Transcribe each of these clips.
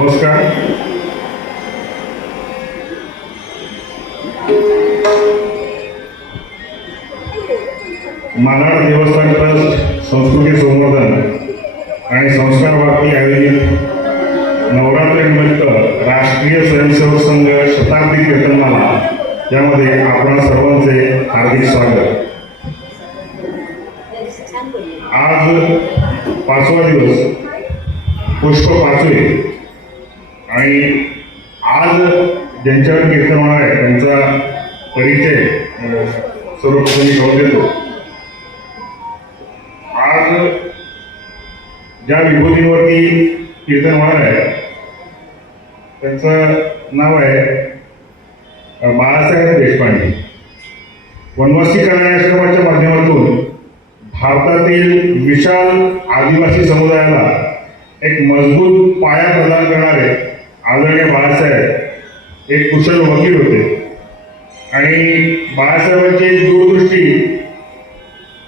नमस्कार. मालाड देवस्थान ट्रस्ट संस्कृती संवर्धन आणि संस्कार भारती आयोजित नवरात्रीनिमित्त राष्ट्रीय स्वयंसेवक संघ शताब्दी कीर्तनमाला यामध्ये आपणा सर्वांचे हार्दिक स्वागत. आज 5वा दिवस, पुष्प 5वे, आणि आज ज्यांच्यावर कीर्तन होणार आहे त्यांचा परिचय सर्वप्रथम करून देतो. आज ज्या विभूतींवरती कीर्तन होणार आहे त्यांचं नाव आहे बाळासाहेब देशपांडे. वनवासी कल्याण आश्रमाच्या माध्यमातून भारतातील विशाल आदिवासी समुदायाला एक मजबूत पाया प्रदान करणारे आदरणीय बाळासाहेब एक कुशल वकील होते आणि बाळासाहेबांची दूरदृष्टी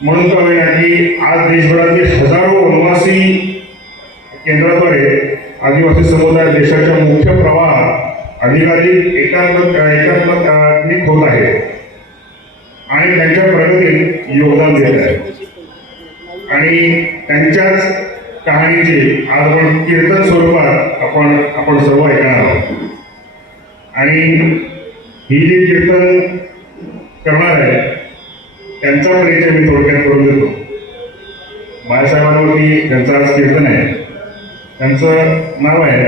म्हणून का होईना की आज देशभरातील हजारो वनवासी केंद्राद्वारे आदिवासी समुदाय देशाच्या मुख्य प्रवाहात अधिकाधिक एकात्मिक होत आहे आणि त्यांच्या प्रगतीत योगदान देत आहे. आणि त्यांच्याच कहाणीचे आज आपण कीर्तन स्वरूपात आपण सर्व ऐकणार आहोत. आणि ही जी कीर्तन करणार आहे त्यांचा परिचय मी थोडक्यात करून देतो. बाळासाहेबांवरती त्यांचं आज कीर्तन आहे. त्यांचं नाव आहे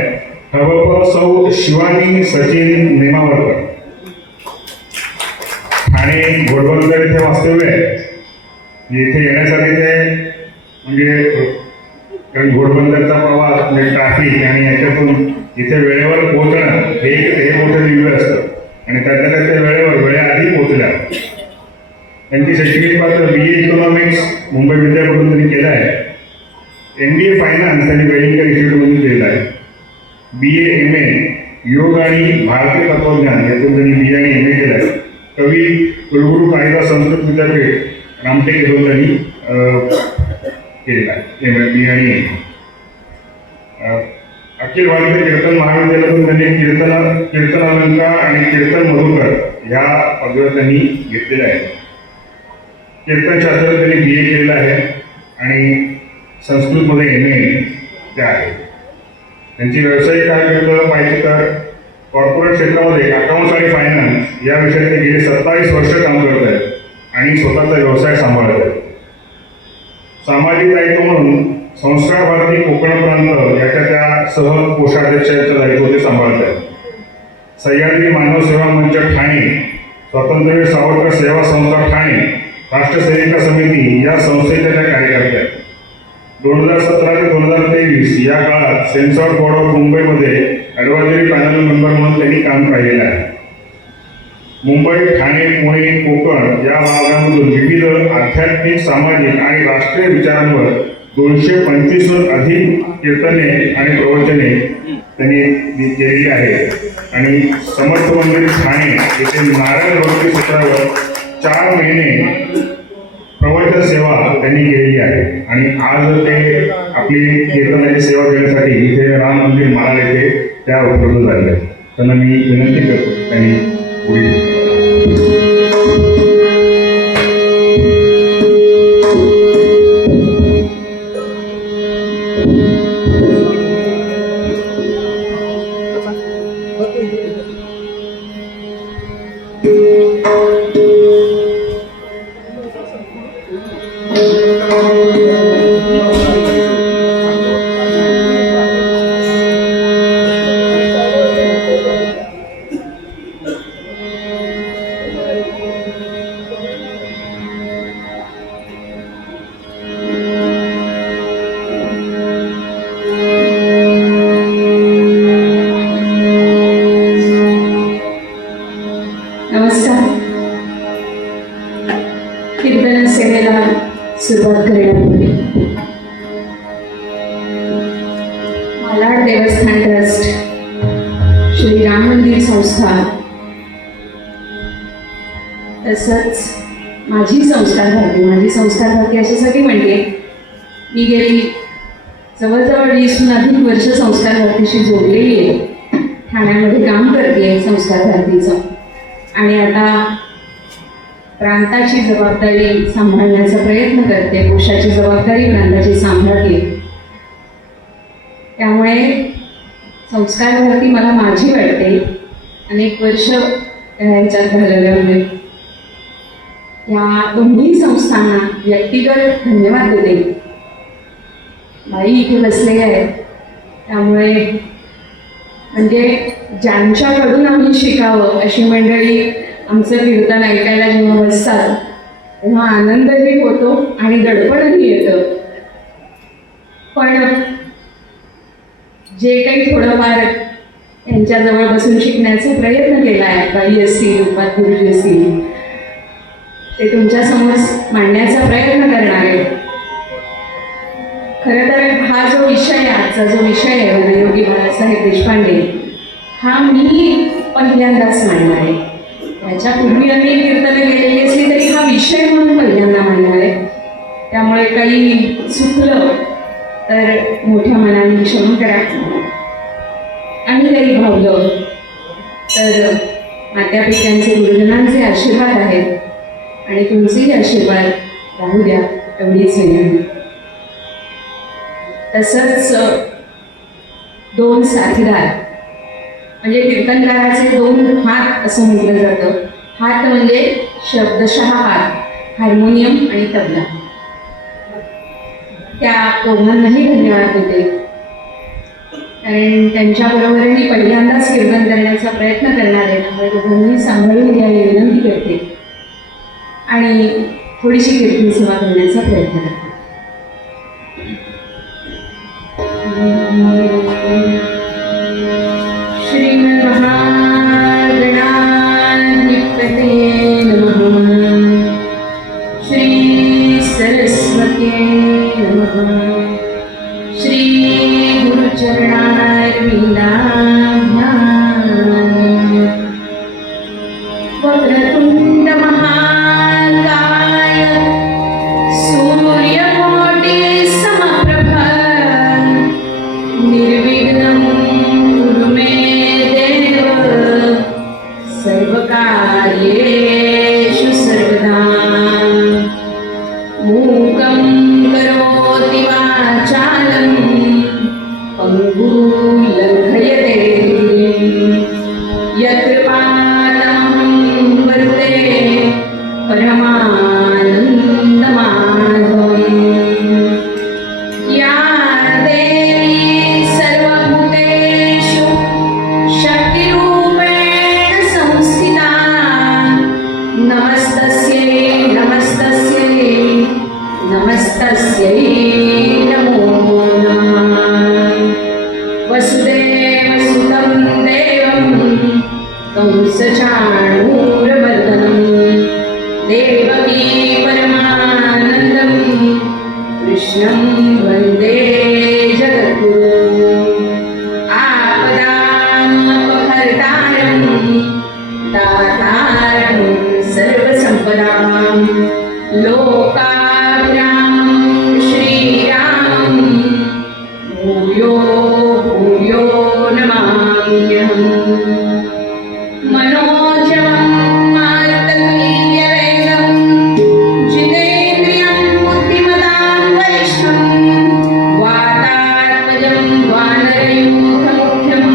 हबप सौ शिवानी सचिन नेमावरकर. ठाणे घोडबंदर इथे वास्तव्य आहे. इथे येण्यासाठी ते म्हणजे कारण घोडबंदरचा प्रवास म्हणजे ट्रॅफिक आणि याच्यातून इथे वेळेवर पोहोचणं हे मोठं दिव्य असतं आणि त्याच्या वेळेआधी पोहोचल्या. त्यांची शैक्षणिक पात्र BA इकॉनॉमिक्स मुंबई विद्यापीठातून त्यांनी केलं आहे. MBA फायनान्स त्यांनी वेलिंगटन इन्स्टिट्यूटमधून केलेलं आहे. BA MA योग आणि भारतीय तत्वज्ञान यातून त्यांनी BA आणि MA केलं आहे. कवी कुलगुरू कालिदास संस्कृत विद्यापीठ रामटेक येथून त्यांनी केलेला आहे BA आणि MA. अखिल भारतीय कीर्तन महाविद्यालयातून त्यांनी कीर्तन अलंकार आणि कीर्तन मधुकर ह्या पदव्या त्यांनी घेतलेल्या आहेत. कीर्तनशास्त्रात त्यांनी BA केलेलं आहे आणि संस्कृतमध्ये MA ते आहे. त्यांची व्यावसायिक कारकीर्द पाहिजे तर कॉर्पोरेट क्षेत्रामध्ये अकाउंट्स आणि फायनान्स या विषयात ते गेले 27 वर्ष काम करत आहेत आणि स्वतःचा व्यवसाय सांभाळत आहेत. सामाजिक दायित्व म्हणून संस्कार भारती कोकण प्रांत याच्या त्या सह कोषाध्यक्षाचं दायित्व ते सांभाळत आहेत. सह्याद्री मानव सेवा मंच ठाणे, स्वातंत्र्यवीर सावरकर सेवा संस्था ठाणे, राष्ट्रसेविका समिती या संस्थेच्या त्या कार्यकर्त्या आहेत. 2017 ते 2023 या काळात सेन्सॉर बोर्ड ऑफ मुंबईमध्ये ॲडव्हायझरी पॅनल मेंबर म्हणून त्यांनी काम पाहिलेलं आहे. मुंबई, ठाणे, पुणे, कोकण या भागांमधून विविध आध्यात्मिक, सामाजिक आणि राष्ट्रीय विचारांवर 225हून अधिक कीर्तने आणि प्रवचने त्यांनी केलेली आहेत. आणि समर्थ मंदिर ठाणे येथे नारायण भक्ती सूत्रावर 4 महिने प्रवचन सेवा त्यांनी केलेली आहे. आणि आज ते आपली कीर्तनाची सेवा देण्यासाठी इथे राम मंदिर मालाड येथे त्या उपलब्ध झालेल्या आहेत. त्यांना मी विनंती करतो त्यांनी पुढे कीर्तन सेवेला सुरुवात करण्यापूर्वी मालाड देवस्थान ट्रस्ट, श्री राम मंदिर संस्था, तसंच माझी संस्कार भारती अशासाठी म्हणते. मी गेली जवळजवळ 20हून अधिक वर्ष संस्कार भारतीशी जोडलेली आहे. ठाण्यामध्ये काम करते संस्कार भारतीचं आणि आता प्रांताची जबाबदारी सांभाळण्याचा प्रयत्न करते. कोशाची जबाबदारी प्रांताची सांभाळते. त्यामुळे संस्कार भारती मला माझी वाटते. अनेक वर्ष ह्याच्यात घालवल्यामुळे या दोन्ही संस्थांना व्यक्तिगत धन्यवाद देते. बाई इथे बसलेले आहेत, त्यामुळे म्हणजे ज्यांच्याकडून आम्ही शिकावं अशी मंडळी आमचं कीर्तन ऐकायला जेव्हा बसतात तेव्हा आनंदही होतो आणि दडपणही येतं. पण जे काही थोडंफार यांच्याजवळ बसून शिकण्याचा प्रयत्न केला आहे, बाई असतील, रूपात गुरुजी असतील, ते तुमच्यासमोर मांडण्याचा प्रयत्न करणार आहे. खरं तर हा जो विषय आहे, आजचा जो विषय आहे वनयोगी बाळासाहेब देशपांडे, हा मी पहिल्यांदाच मांडणार आहे. याच्यापूर्वी अनेक कीर्तनं केलेली असली तरी हा विषय म्हणून पहिल्यांदा मांडणार आहे. त्यामुळे काही चुकलं तर मोठ्या मनाने क्षमा करा आणि काही भावलं तर मात्यापित्यांचे गुरुजनांचे आशीर्वाद आहेत आणि तुमचेही आशीर्वाद राहू द्या एवढीच विनंती. तसंच दोन साथीदार म्हणजे कीर्तनकाराचे दोन हात असं म्हटलं जातं. हात म्हणजे शब्दशः हात, हार्मोनियम आणि तबला. त्या दोघांनाही धन्यवाद देते, कारण त्यांच्याबरोबर मी पहिल्यांदाच कीर्तन करण्याचा प्रयत्न करणार आहे. त्यामुळे दोघांनी सांभाळून घ्यावी विनंती करते आणि थोडीशी कीर्तन सेवा करण्याचा प्रयत्न करते. श्रीमन्महागणाधिपते नमः. श्री सरस्वते नमः. श्री वक्रतुंड महाकाय सूर्यकोटि समप्रभ निर्विघ्नं कुरु मे देव सर्वकार्येषु सर्वदा. मूकं करोति वाचालं पंगुं लङ्घयते यत्कृपातमहं वन्दे परमानन्दमाधवम्. या देवी सर्वभूतेषु शक्तिरूपेण संस्थिता नमस्तस्यै नमस्तस्यै नमस्तस्यै नमो नमः. वसुदेवसुतं देवं कंसचाणूरमर्दनं देवकी परमानन्दं कृष्णं वन्दे जगद्गुरुम्. आपदामपहर्तारं दातारं सर्वसम्पदां लोकाभिरामं श्रीरामं भूयो भूयो नमाम्यहम्. मनोजवं मारुततुल्यवेगं जितेन्द्रियं बुद्धिमतां वरिष्ठं वातात्मजं वानरयूथमुख्यं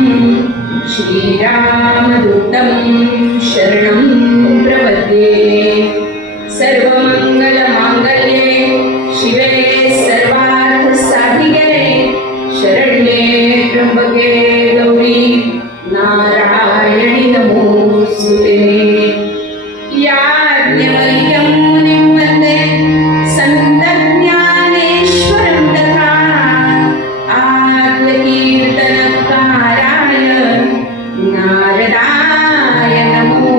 श्रीरामदूतं शरणं प्रपद्ये. सर्वमङ्गलमाङ्गल्ये शिवे सर्वार्थसाधिके शरण्ये त्र्यम्बके गौरी नारायणि नमोऽस्तुते. याज्ञवल्क्यं मुनिं वन्दे सन्तज्ञानेश्वरं तथा आत्मकीर्तनकाराय नारदाय नमो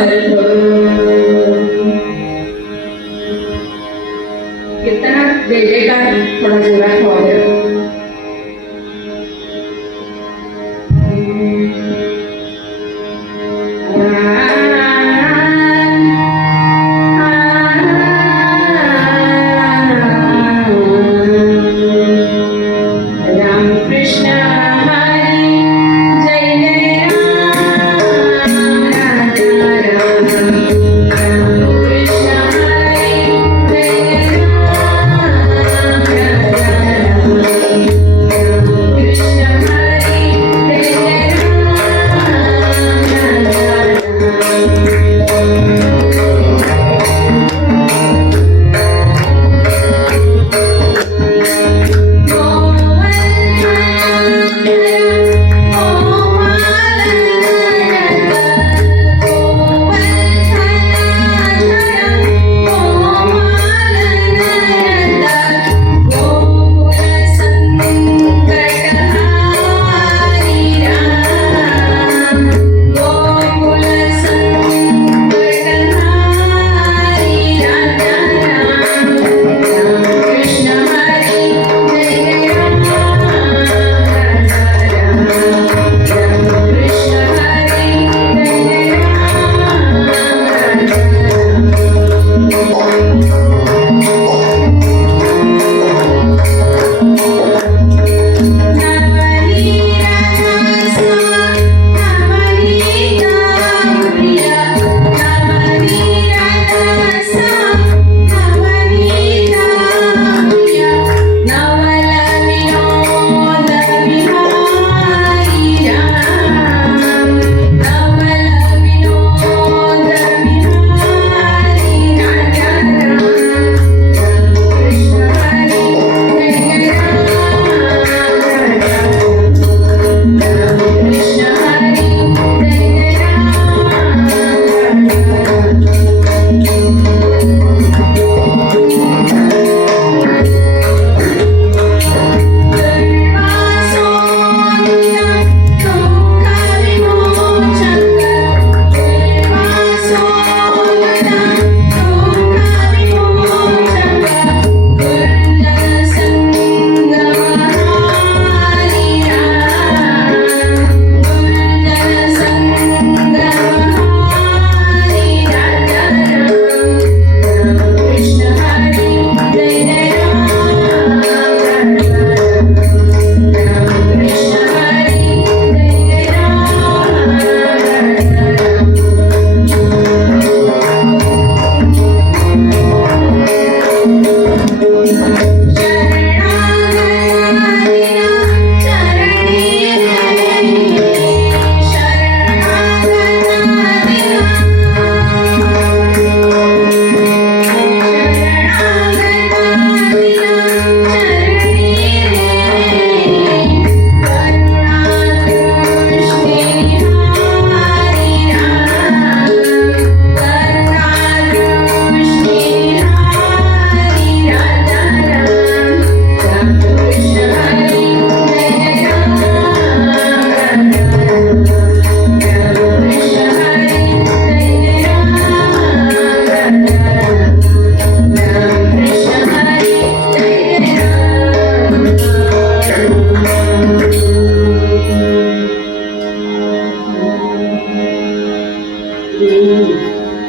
समर्थ. कीर्तनात जय जयकार थोडा जोरात व्हावं.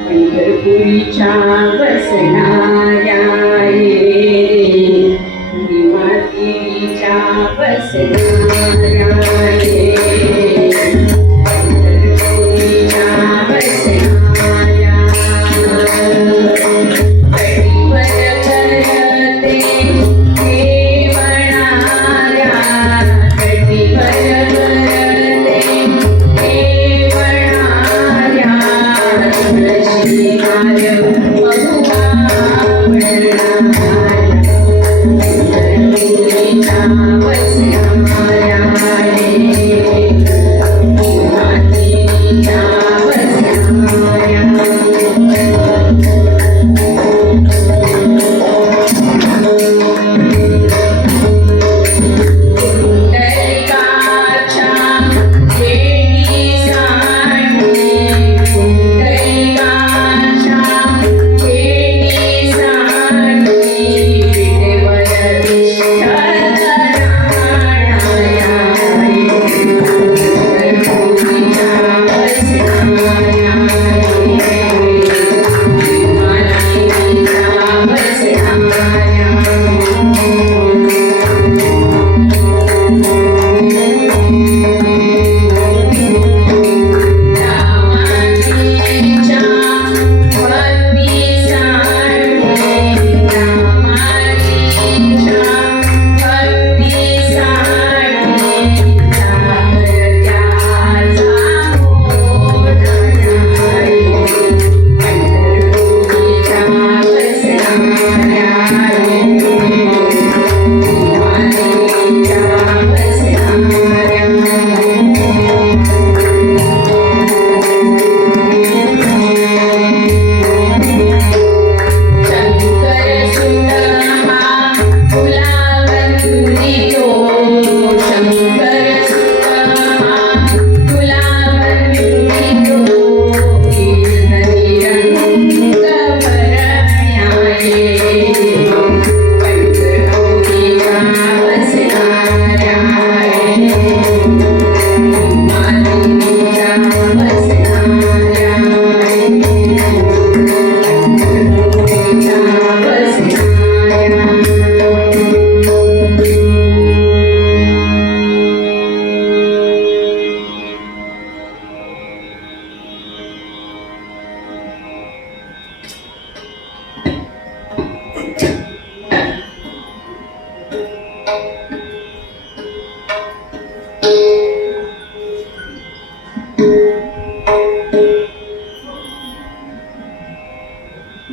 पंढरपुरीच्या बसणाऱ्या ये मातीच्या बसणाऱ्या ये पंढरपुरीच्या बसणाऱ्या कटीवर करते केवणाऱ्या कटीवर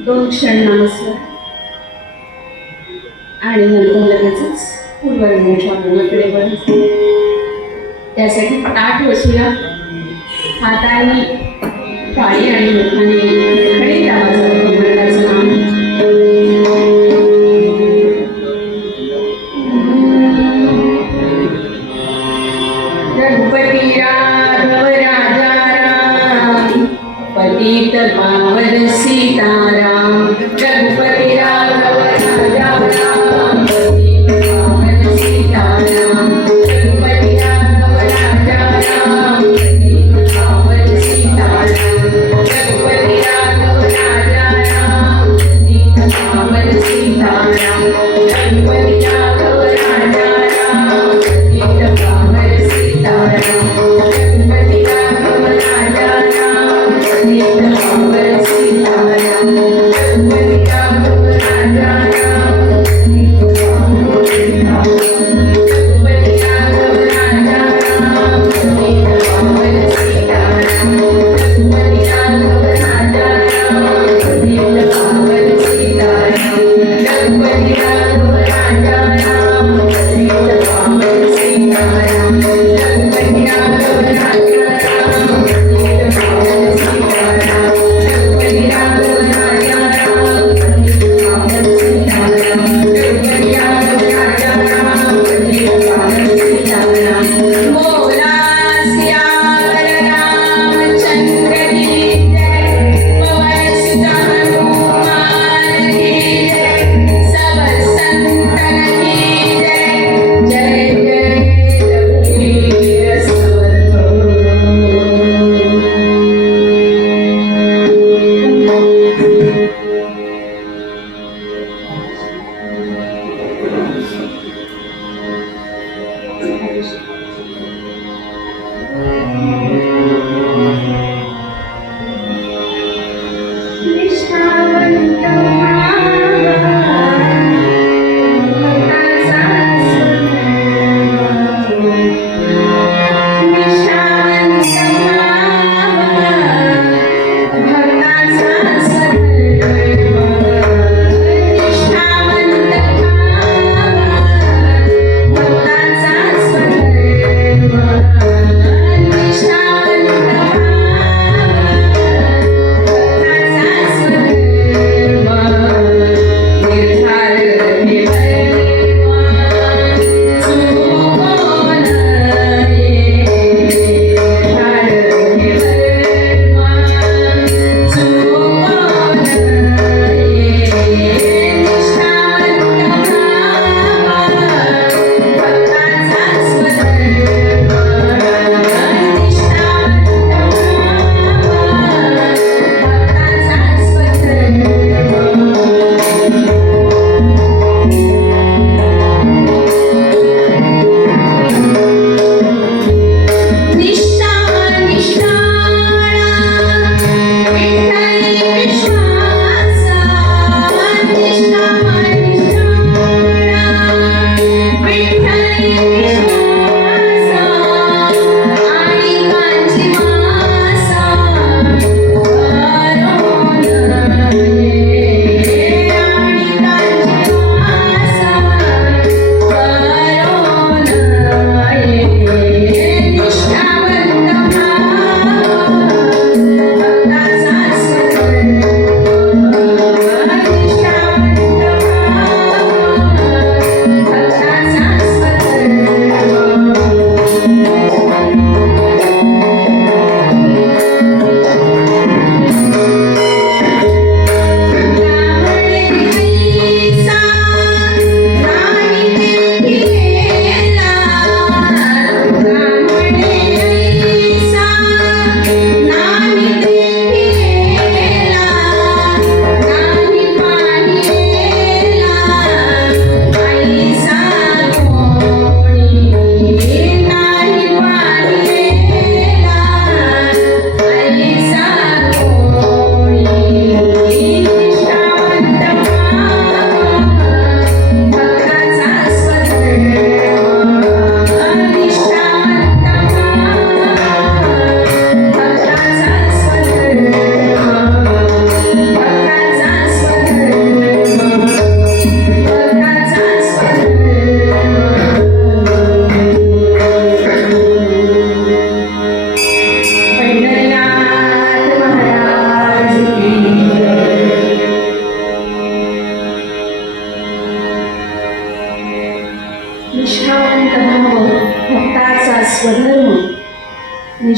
2 क्षण नमस्कार आणि नंतर लगेचच पूर्वरंगाच्या मुलाकडे वळायचं. त्यासाठी ताट बसूया. हाताने टाळी आणि मुखाने खडे आवाजात मंडळाचं नाम. रघुपती राघव राजा राम पतित पावन सीताराम. रघुपती राघव राजा राम पतित पावन सीताराम. रघुपती राघव राजा राम पतित पावन सीताराम. रघुपती राघव राजा राम पतित पावन सीताराम. रघुपती राघव राजा राम पतित पावन सीताराम. रघुपती राघव राजा राम पतित पावन सीताराम. रघुपती राघव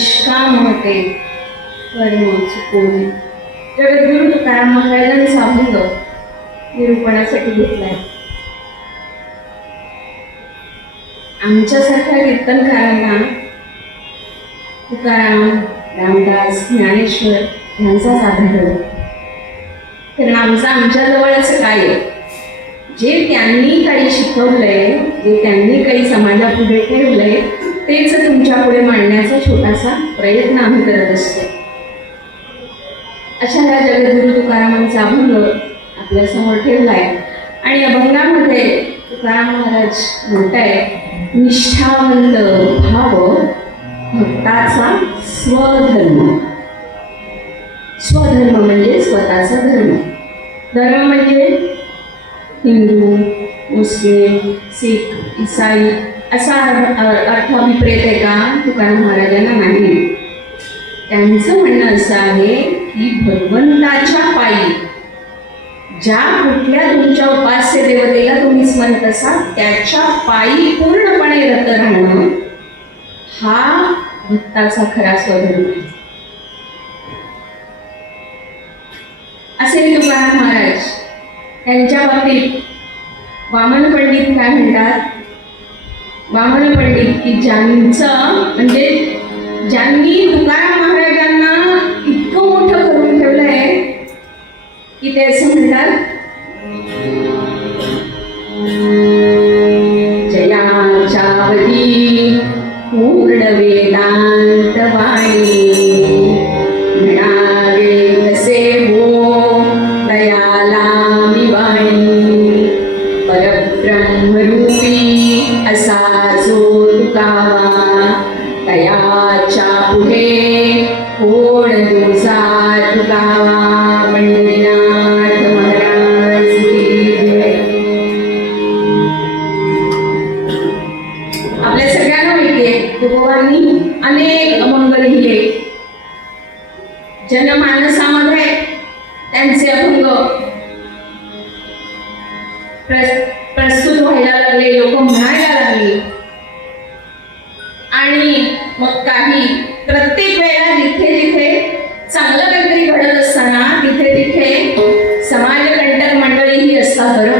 निष्काम होते कर्म चुकून. जगद्गुरु तुकाराम महाराजांचा अभंग निरूपणासाठी घेतलाय. आमच्यासारख्या कीर्तनकारांना तुकाराम, रामदास, ज्ञानेश्वर यांचाच आधार आहे. कारण आमच्या जवळच काय आहे, जे त्यांनी काही शिकवलंय, जे त्यांनी काही समाजापुढे ठेवलंय, तेच तुमच्या पुढे मांडण्याचा छोटासा प्रयत्न आम्ही करत असतो. अशा या जगद्गुरु तुकारामांचा अभंग आपल्या समोर ठेवलाय आणि अभंगामध्ये तुकाराम महाराज म्हणताय, निष्ठावंत भाव भक्ताचा स्वधर्म. स्वधर्म म्हणजे स्वतःचा धर्म. धर्म म्हणजे हिंदू, मुस्लिम, शीख, ईसाई असा अर्थाभिप्रेत आहे का? तुकाराम महाराजांना नाही. त्यांचं म्हणणं असं आहे की भगवंताच्या पायी ज्या कुठल्या तुमच्या उपास्य देवतेला तुम्ही स्मरत असाल त्याच्या पायी पूर्णपणे रत राहणं हा भक्ताचा खरा स्वधर्म आहे. असे तुकाराम महाराज त्यांच्या बाबतीत वामन पंडित काय म्हणतात? वामन पंडित की ज्यांचं म्हणजे ज्यांनी तुकाराम महाराजांना इतकं मोठं करून ठेवलंय की ते असं म्हणतात, जयाच्यावती पूर्ण वेदांत वाणी म्हणावे कसे हो दयाला मिवाणी. परब्रह्मरूपी असा जो तुकावा दयाच्या पुढे कोण दुजा तुकावा. पंढरीनाथ महाराज की जय. आपल्या सगळ्यांना माहिती आहे तुकोबांनी अनेक अभंग लिहिले. जनमानसामध्ये त्यांचे अभंग प्रस्तुत व्हायला लागले, लोक म्हणायला लागली. आणि मग काही प्रत्येक वेळेला जिथे जिथे चांगलं काहीतरी घडत असताना तिथे तिथे समाजकंटक मंडळीही असतात बरं.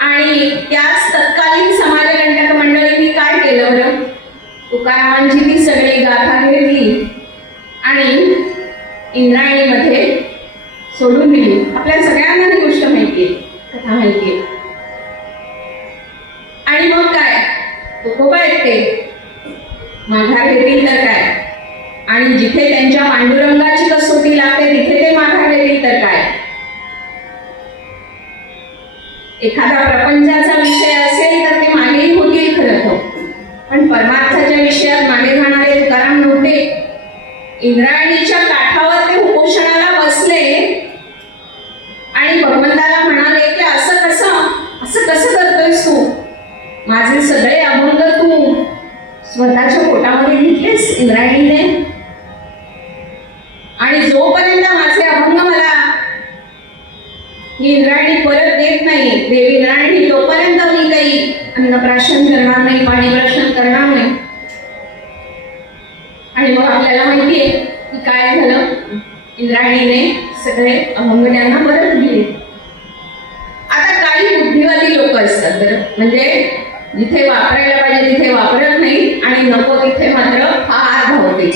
आणि त्याच तत्कालीन समाजकंटक मंडळींनी काय केलं बरं? तुकारामांची ती सगळी गाथा घेतली आणि इंद्रायणीमध्ये सोडून दिली. आपल्या सगळ्यांना ही गोष्ट माहिती आहे, कथा माहिती आहे. आणि मग काय, तुकोबा येते माघार घेतील तर काय, आणि जिथे त्यांच्या पांडुरंगाची कसोटी लागते तिथे ते माघार घेतील तर काय. एखादा प्रपंचाचा विषय असेल तर ते मागेही होतील खरं तर, पण परमार्थाच्या विषयात मागे जाणारे तुकाराम नव्हते. इंद्रायणीच्या काठावर ते उपोषणाला बसले आणि भगवंताला म्हणाले की असं कसं करतोयस तू? माझे सगळे अभंग तू स्वतःच्या पोटामध्ये घेतलेस इंद्रायणीने, आणि जोपर्यंत माझे अभंग मला ही इंद्रायणी परत देत नाही, देवी इंद्रायणी, तोपर्यंत मी काही अन्नप्राशन करणार नाही, पाणीप्राशन करणार नाही. आणि मग आपल्याला माहिती आहे की काय झालं, इंद्रायणीने सगळे अभंग त्यांना परत दिले. आता काही बुद्धिवादी लोक असतात बरं, म्हणजे जिथे वापरायला पाहिजे तिथे वापरत नाही आणि नको तिथे मात्र फार धावते.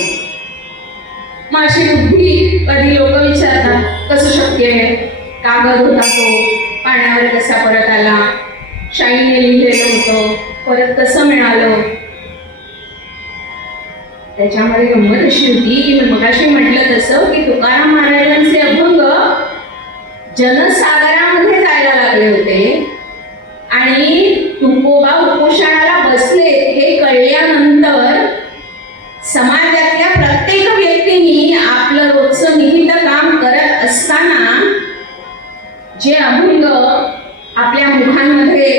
मग अशी बुद्धिवादी लोक विचारतात, कसं शक्य आहे? कागद होता तो पाण्यावर कसा परत आला? शाईने लिहिलेलं होतं, परत कसं मिळालं? त्याच्यामध्ये गंमत अशी होती की मी मगाशी म्हटलं तसं की तुकाराम महाराजांचे अभंग जनसागरामध्ये जायला लागले होते आणि तुकोबा उपोषणाला बसले हे कळल्यानंतर समाजातल्या प्रत्येक व्यक्तीने आपलं रोजचं निहित काम करत असताना जे अभंग आपल्या मुखांमध्ये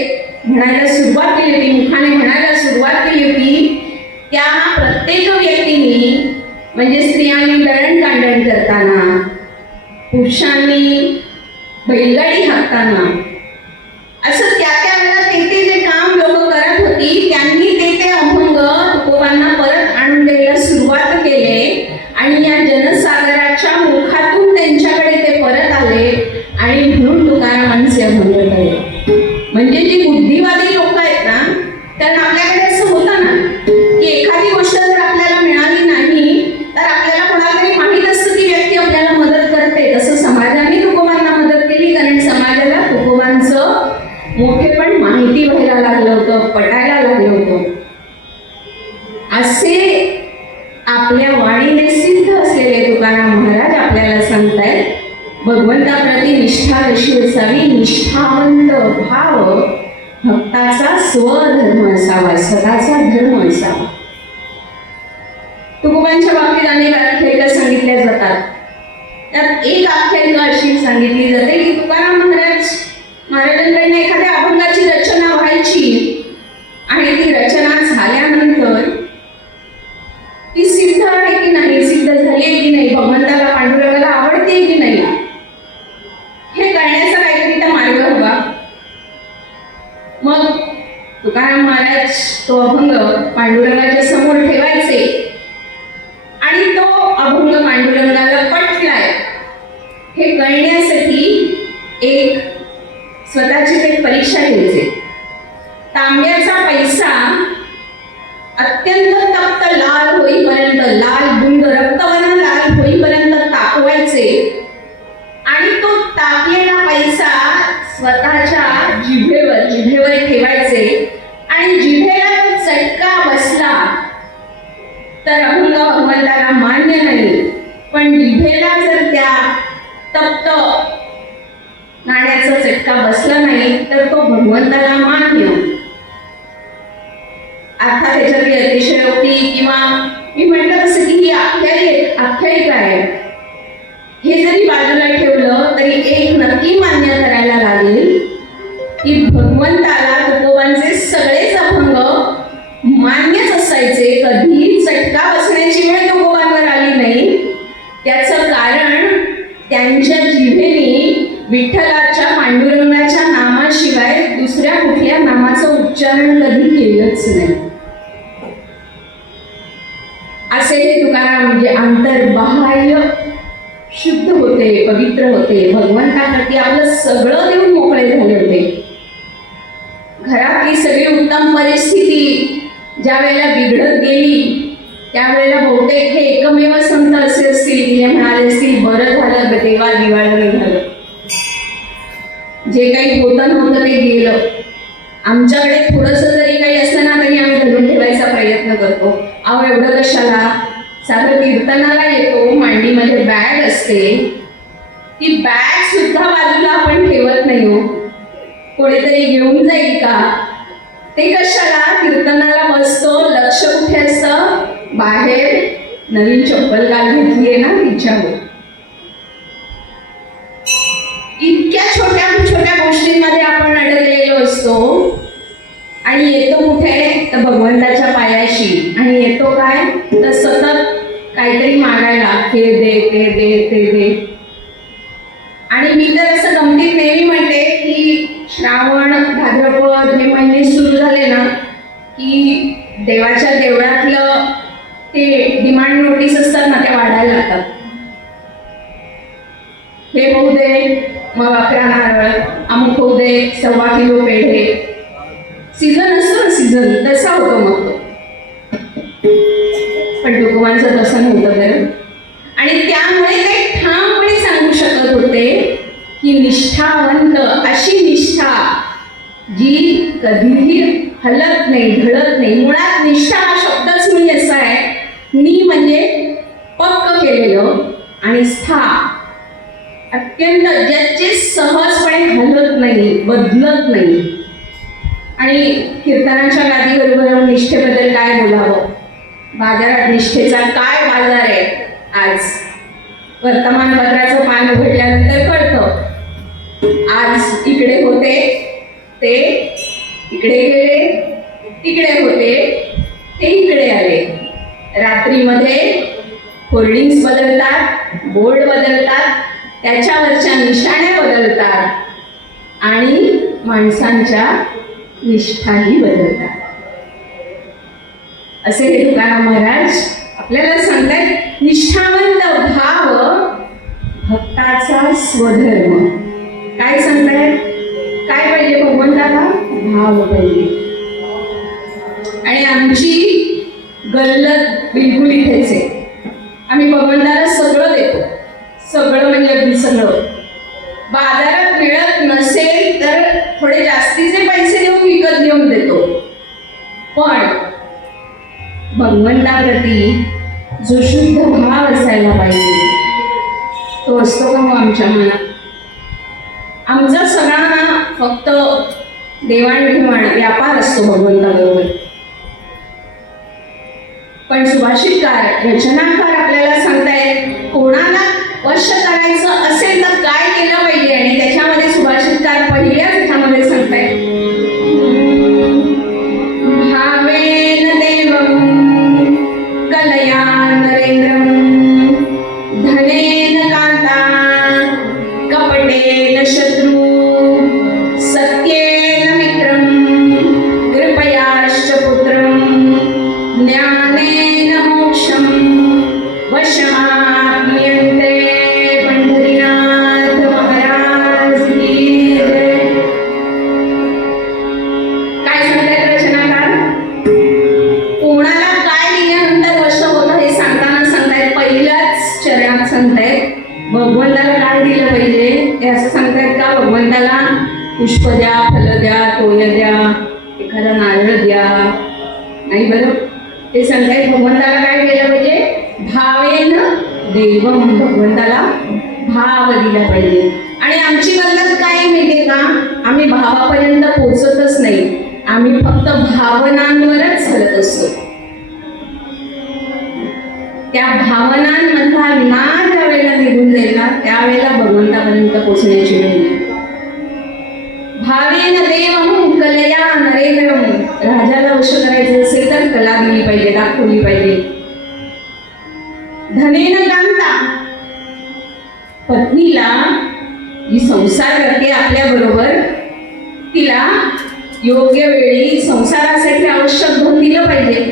म्हणायला सुरुवात केली होती, मुखाने म्हणायला सुरुवात केली होती, त्या प्रत्येक व्यक्तीने म्हणजे स्त्रियांनी दळणकांडण करताना, पुरुषांनी बैलगाडी हाकताना, असं त्या वेळेला ते जे काम लोक करत होती त्यांनी ते अभंग तुकोबांना परत आणून दिले यात्रेला सुरुवात केली आणि या जनसागराच्या मुखातून त्यांच्याकडे ते परत आले आणि म्हणून तुकारामांचे अभंग कळले. म्हणजे जी बुद्धिवादी लोक आहेत ना, कारण आपल्याकडे असं होतं ना की एखादी गोष्ट जर आपल्याला मिळाली नाही तर आपल्याला कोणालाही माहीत असतं ती व्यक्ती आपल्याला मदत करते. तसं समाजाने तुकोबांना मदत केली, कारण समाजाला तुकोबांचं मोठेपण माहिती व्हायला लागलं होतं, पटायला लागलं होतं. असे आपल्या वाणीने सिद्ध असलेले तुकाराम महाराज आपल्याला सांगतायत, भगवंताप्रती निष्ठा कशी असावी? निष्ठावंत भाव भक्ताचा स्वधर्म असावा, स्वतःचा धर्म असावा. तुकोबांच्या बाबतीत अनेक आख्यायिका सांगितल्या जातात. त्यात एक आख्यायिका अशी सांगितली जाते की तुकाराम महाराजांकडनं एखाद्या अभंगाची रचना व्हायची आणि ती रचना झाल्यानंतर ती सिद्ध आहे की नाही, सिद्ध झाली आहे की नाही, भगवंताला पांडुरंगाला आवडते की नाही, हे कळण्याचा काहीतरी त्या मार्ग हवा. मग तुकाराम महाराज तो अभंग पांडुरंगाच्या समोर ठेवायचे आणि तो अभंग पांडुरंगाला पटलाय हे कळण्यासाठी एक स्वतःची एक परीक्षा घ्यायचे. तांब्याचा पैसा अत्यंत तप्त लाल होईपर्यंत, लाल गुंड रक्तवर्ण लाल होईपर्यंत तापवायचे आणि तो तापलेला पैसा स्वतःच्या जिभेवर ठेवायचे आणि जिभेला तो चटका बसला तर अभंग भगवंताला मान्य नाही, पण जिभेला जर त्या तप्त नाण्याचा चटका बसला नाही तर तो भगवंताला मान्य. अर्थात त्याच्यातली अतिशयोक्ती किंवा मी म्हटलं तसं की ही आख्यायिका आहे, हे जरी बाजूला ठेवलं तरी एक नक्की मान्य करायला लागेल की भगवंताला तुकोबांचे सगळेच अभंग मान्यच असायचे. कधीही चटका बसण्याची वेळ तुकोबांवर आली नाही. त्याचं कारण त्यांच्या जिभेने विठ्ठलाच्या पांडुरंगाच्या नामाशिवाय दुसऱ्या कुठल्या नामाचं उच्चारण कधी केलंच नाही. असे हे तुकाराम म्हणजे अंतर्बाह्य शुद्ध होते, पवित्र होते, भगवंताप्रती आपलं सगळं देऊन मोकळे झाले होते. घरातली सगळी उत्तम परिस्थिती ज्या वेळेला बिघडत गेली त्यावेळेला बहुतेक हे एकमेव संत असे असतील की जे म्हणाले असतील, बरं झालं देवा दिवाळी निघालं, जे काही होतं नव्हतं ते गेलं. आमच्याकडे थोडंसं जरी काही असलं ना तरी आम्ही धरून ठेवायचा प्रयत्न करतो. अहो एवढं कशाला, साधं कीर्तनाला येतो, मांडीमध्ये बॅग असते, ती बॅग सुद्धा बाजूला आपण ठेवत नाही हो, कोणीतरी घेऊन जाईल का, ते कशाला. कीर्तनाला बसतो, लक्ष कुठे असतं, बाहेर नवीन चप्पल काल घेतलीये ना तिच्यावर. इतक्या छोट्या छोट्या गोष्टींमध्ये आपण अडकलेलो असतो आणि येतो कुठे तर भगवंताच्या पायाशी, आणि येतो काय तर सतत काहीतरी मागायला, हे दे ते दे ते दे. आणि मी तर असं गमतीत नेहमी म्हणते की श्रावण भाद्रपद हे महिने सुरू झाले ना की देवाच्या देवळातलं ते डिमांड नोटीस असतात ना त्या वाढायला लागतात. हे होऊ दे, मग 11 नारळ, अमुक होऊ दे, 1.25 किलो पेढे. सीझन असतो ना, सीझन तसा होतो मग तो. पण तुकोबांचं तसं नव्हतं बरं. आणि त्यामुळे ते ठामपणे सांगू शकत होते की निष्ठावंत अशी निष्ठा जी कधीही हलत नाही, ढळत नाही. मुळात निष्ठा हा शब्दच म्हणजे असा आहे, नि म्हणजे पक्क केलेलं आणि स्था अत्यंत ज्याचे सहजपणे हलत नाही, बदलत नाही. आणि कीर्तनाच्या गादीवर उभं राहून निष्ठेबद्दल काय बोलावं, बाजारात निष्ठेचा काय बाजार आहे. आज वर्तमानपत्राचं पान उघडल्यानंतर कळतं, आज इकडे होते ते इकडे गेले, तिकडे होते ते इकडे आले. रात्रीमध्ये होर्डिंग्स बदलतात, बोर्ड बदलतात, त्याच्यावरच्या निशाण्या बदलतात आणि माणसांच्या निष्ठाही बदलतात. असे हे तुकाराम महाराज आपल्याला सांगतात निष्ठावंत भाव भक्ताचा स्वधर्म. काय सांगतायत? काय पाहिजे भगवंताला? भाव पाहिजे. आणि आमची गल्लत बिलकुल इथेच आहे. आम्ही भगवंताला सगळं देतो, सगळं म्हणजे अगदी सगळं. बाजारात मिळत नसेल तर थोडे जास्तीचे पैसे देऊन विकत घेऊन देतो, पण भगवंताप्रती जो शुद्ध भाव असायला पाहिजे तो असतो का मग आमच्या मनात? आमचा सगळ्यांना फक्त देवाणघेवाण व्यापार असतो भगवंताबरोबर. पण सुभाषितकार रचनाकार आपल्याला सांगतायत कोणाला वश करायचं असेल तर काय केलं पाहिजे. आणि त्याच्यामध्ये सुभाषितकार पहिल्याच ह्याच्यामध्ये सांगतायत भावेन देवं कलया नरेंद्रं धनेन कांता कपटेन शत्रू सत्येन मित्रं कृपयाश्च पुत्रं ज्ञानेन मोक्षं वशमाप्यन्ते. पंढरीनाथ महाराज की जय. काय सांगतायत रचनाकार? कोणाला काय दिल्यानंतर वश होतं हे सांगताना सांगतायत पहिल्याच चरणात सांगतायत भगवंताला काय दिलं पाहिजे ते असं सांगतायत का भगवंताला पुष्प द्या, फल द्या, तोय द्या, एखादा नारळ द्या, नाही बरं. ते सांगतायत भगवंताला काय केलं पाहिजे? भावेन देवं, भगवंताला भाव दिला पाहिजे. आणि आमची गल्लत काय आहे माहितीये का? आम्ही भावापर्यंत पोहोचतच नाही, आम्ही फक्त भावनांवरच चालत असतो. त्या भावनांमधला नाद ज्या वेळेला निघून जाईल ना त्यावेळेला भगवंतापर्यंत पोहोचण्याची वेळ येईल. भावेन देवं कलया नरेंद्रं. राजाला वश करायचं असेल तर कला दिली पाहिजे, दाखवली पाहिजे. धनेन कांता. पत्नीला जी संसार करते आपल्या बरोबर तिला योग्य वेळी संसारासाठी आवश्यक धन दिलं पाहिजे.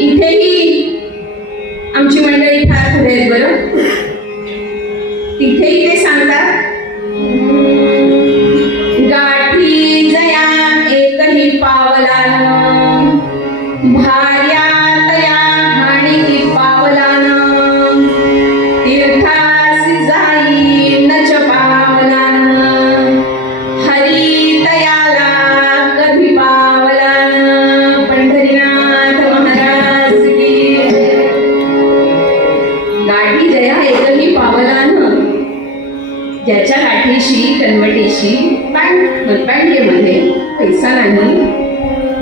इथेही आमची मंडळी फार पुढे आहेत बरं. तिथेही ते सांगतात गाठी जया एकही पावलान भार्या तया हाणी पावलान तीर्थासी जाई नच पावलान हरी तयाला कधी पावलान. पंढरीनाथ महाराज की जय. गाठी जया एकही पावलान. ज्याच्या गाठीशी कन्वटीशी बँकेमध्ये पैसा नाही,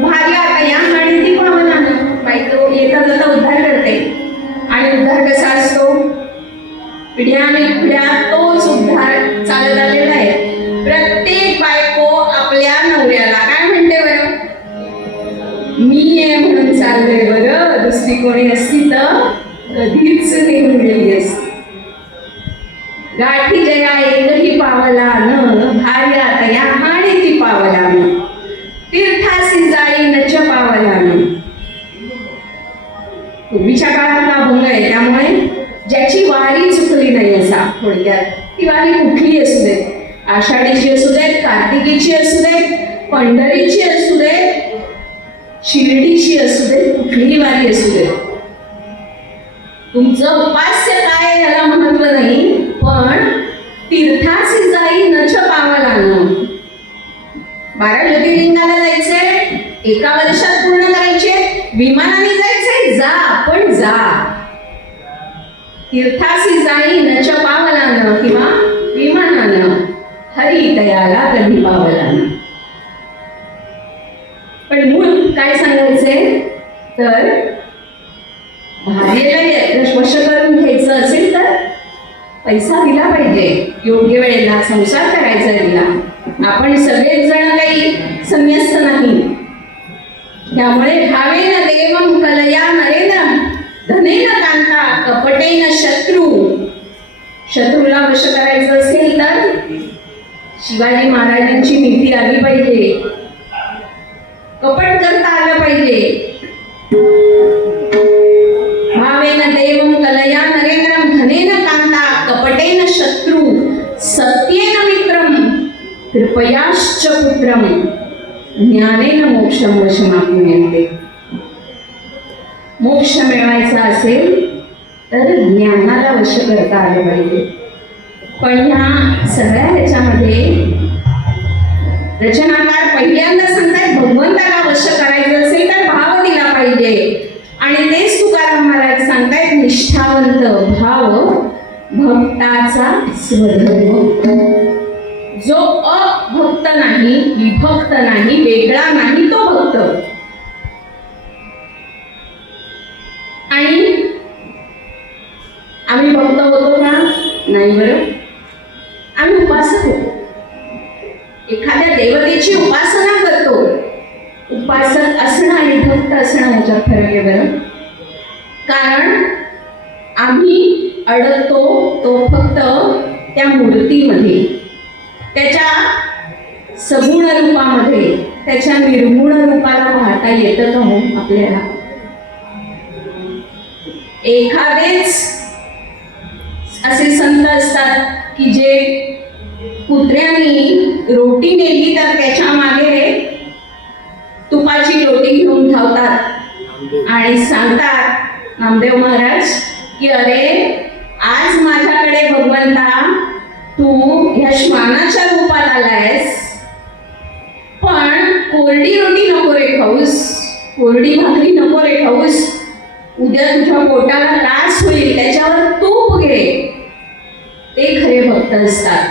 भार्या तया आणि ती पावलानं. बायको येता जाता उद्धार करते. आणि उद्धार कसा असतो? पिढ्याने पिढ्या तोच उद्धार चालत आलेला आहे. प्रत्येक बायको आपल्या नवऱ्याला काय म्हणते बरं? मी आहे म्हणून चाललंय बरं. दुसरी कोणी असती तर कधीच निघून गेली असती. गाठी जया एकही पावलान भार्या तया आणि ती पावलान तीर्थासी जाई नच पावलान. पूर्वीच्या काळात हा भंग आहे, त्यामुळे ज्याची वारी चुकली नाही असा थोडक्यात, ती वारी कुठली असू दे, आषाढीची असू देत, कार्तिकीची असू देत, पंढरीची असू देत, शिर्डीची असू देत, कुठलीही वारी असू देत, तुमचं उपास्य काय याला महत्व नाही, पण तीर्थासी जाई नच पावलान. 12 ज्योतिर्लिंगाला जायचंय, एका वर्षात पूर्ण करायचे. विमानाने जायचंय, जा पण जा. तीर्थासी जाई नच पावलान किंवा विमानानं हरी तयाला कधी पावलान. पण मूळ काय सांगायचंय तर भार्येला वश करून घ्यायचं असेल तर पैसा दिला पाहिजे, योग्य वेळेला संसार करायचा दिला. आपण सगळेच जण काही संन्यस्त नाही. त्यामुळे भावेन देवं कलया नरेंद्रं धनेन कांता कपटेन शत्रू. शत्रूला वश करायचं असेल तर शिवाजी महाराजांची नीती आली पाहिजे, कपट करता आलं पाहिजे. भावेन देवं कलया नरेंद्रं धनेन कांता कपटेन शत्रु सत्येन मित्रं कृपयाश्च पुत्रं ज्ञानेन मोक्षं वशमाप्नुयन्ते. मोक्ष मिळवायचा असेल तर ज्ञानाला वश करता आलं पाहिजे. पण ह्या सगळ्या ह्याच्यामध्ये रचनाकार पहिल्यांदा सांगतायत भगवंताला वश करायचं असेल तर भाव दिला पाहिजे. आणि तेच तुकाराम महाराज सांगतायत निष्ठावंत भाव भक्ताचा स्वधर्म. जो अभक्त नाही, विभक्त नाही, वेगळा नाही, तो भक्त. आणि आम्ही भक्त होतो का? नाही बरं, आम्ही उपासक होतो. एखाद्या देवतेची उपासना करतो. उपासक असणं आणि भक्त असणं याच्यात फरक आहे बरं. कारण आम्ही अडकतो तो फक्त त्या मूर्तीमध्ये, त्याच्या सगुण रूपामध्ये. त्याच्या निर्गुण रूपाला पाहता येतं का हो आपल्याला? एखादेच असे संत असतात की जे कुत्र्यानी रोटी नेली तर त्याच्या मागे तुपाची रोटी घेऊन धावतात आणि सांगतात नामदेव महाराज की अरे आज माझ्याकडे भगवंता तू ह्या श्वानाच्या रूपात आलायस, पण कोरडी रोटी नको रे खाऊस, कोरडी भाकरी नको रे खाऊस, उद्या तुझ्या पोटाला त्रास होईल, त्याच्यावर तूप घे. ते खरे भक्त असतात.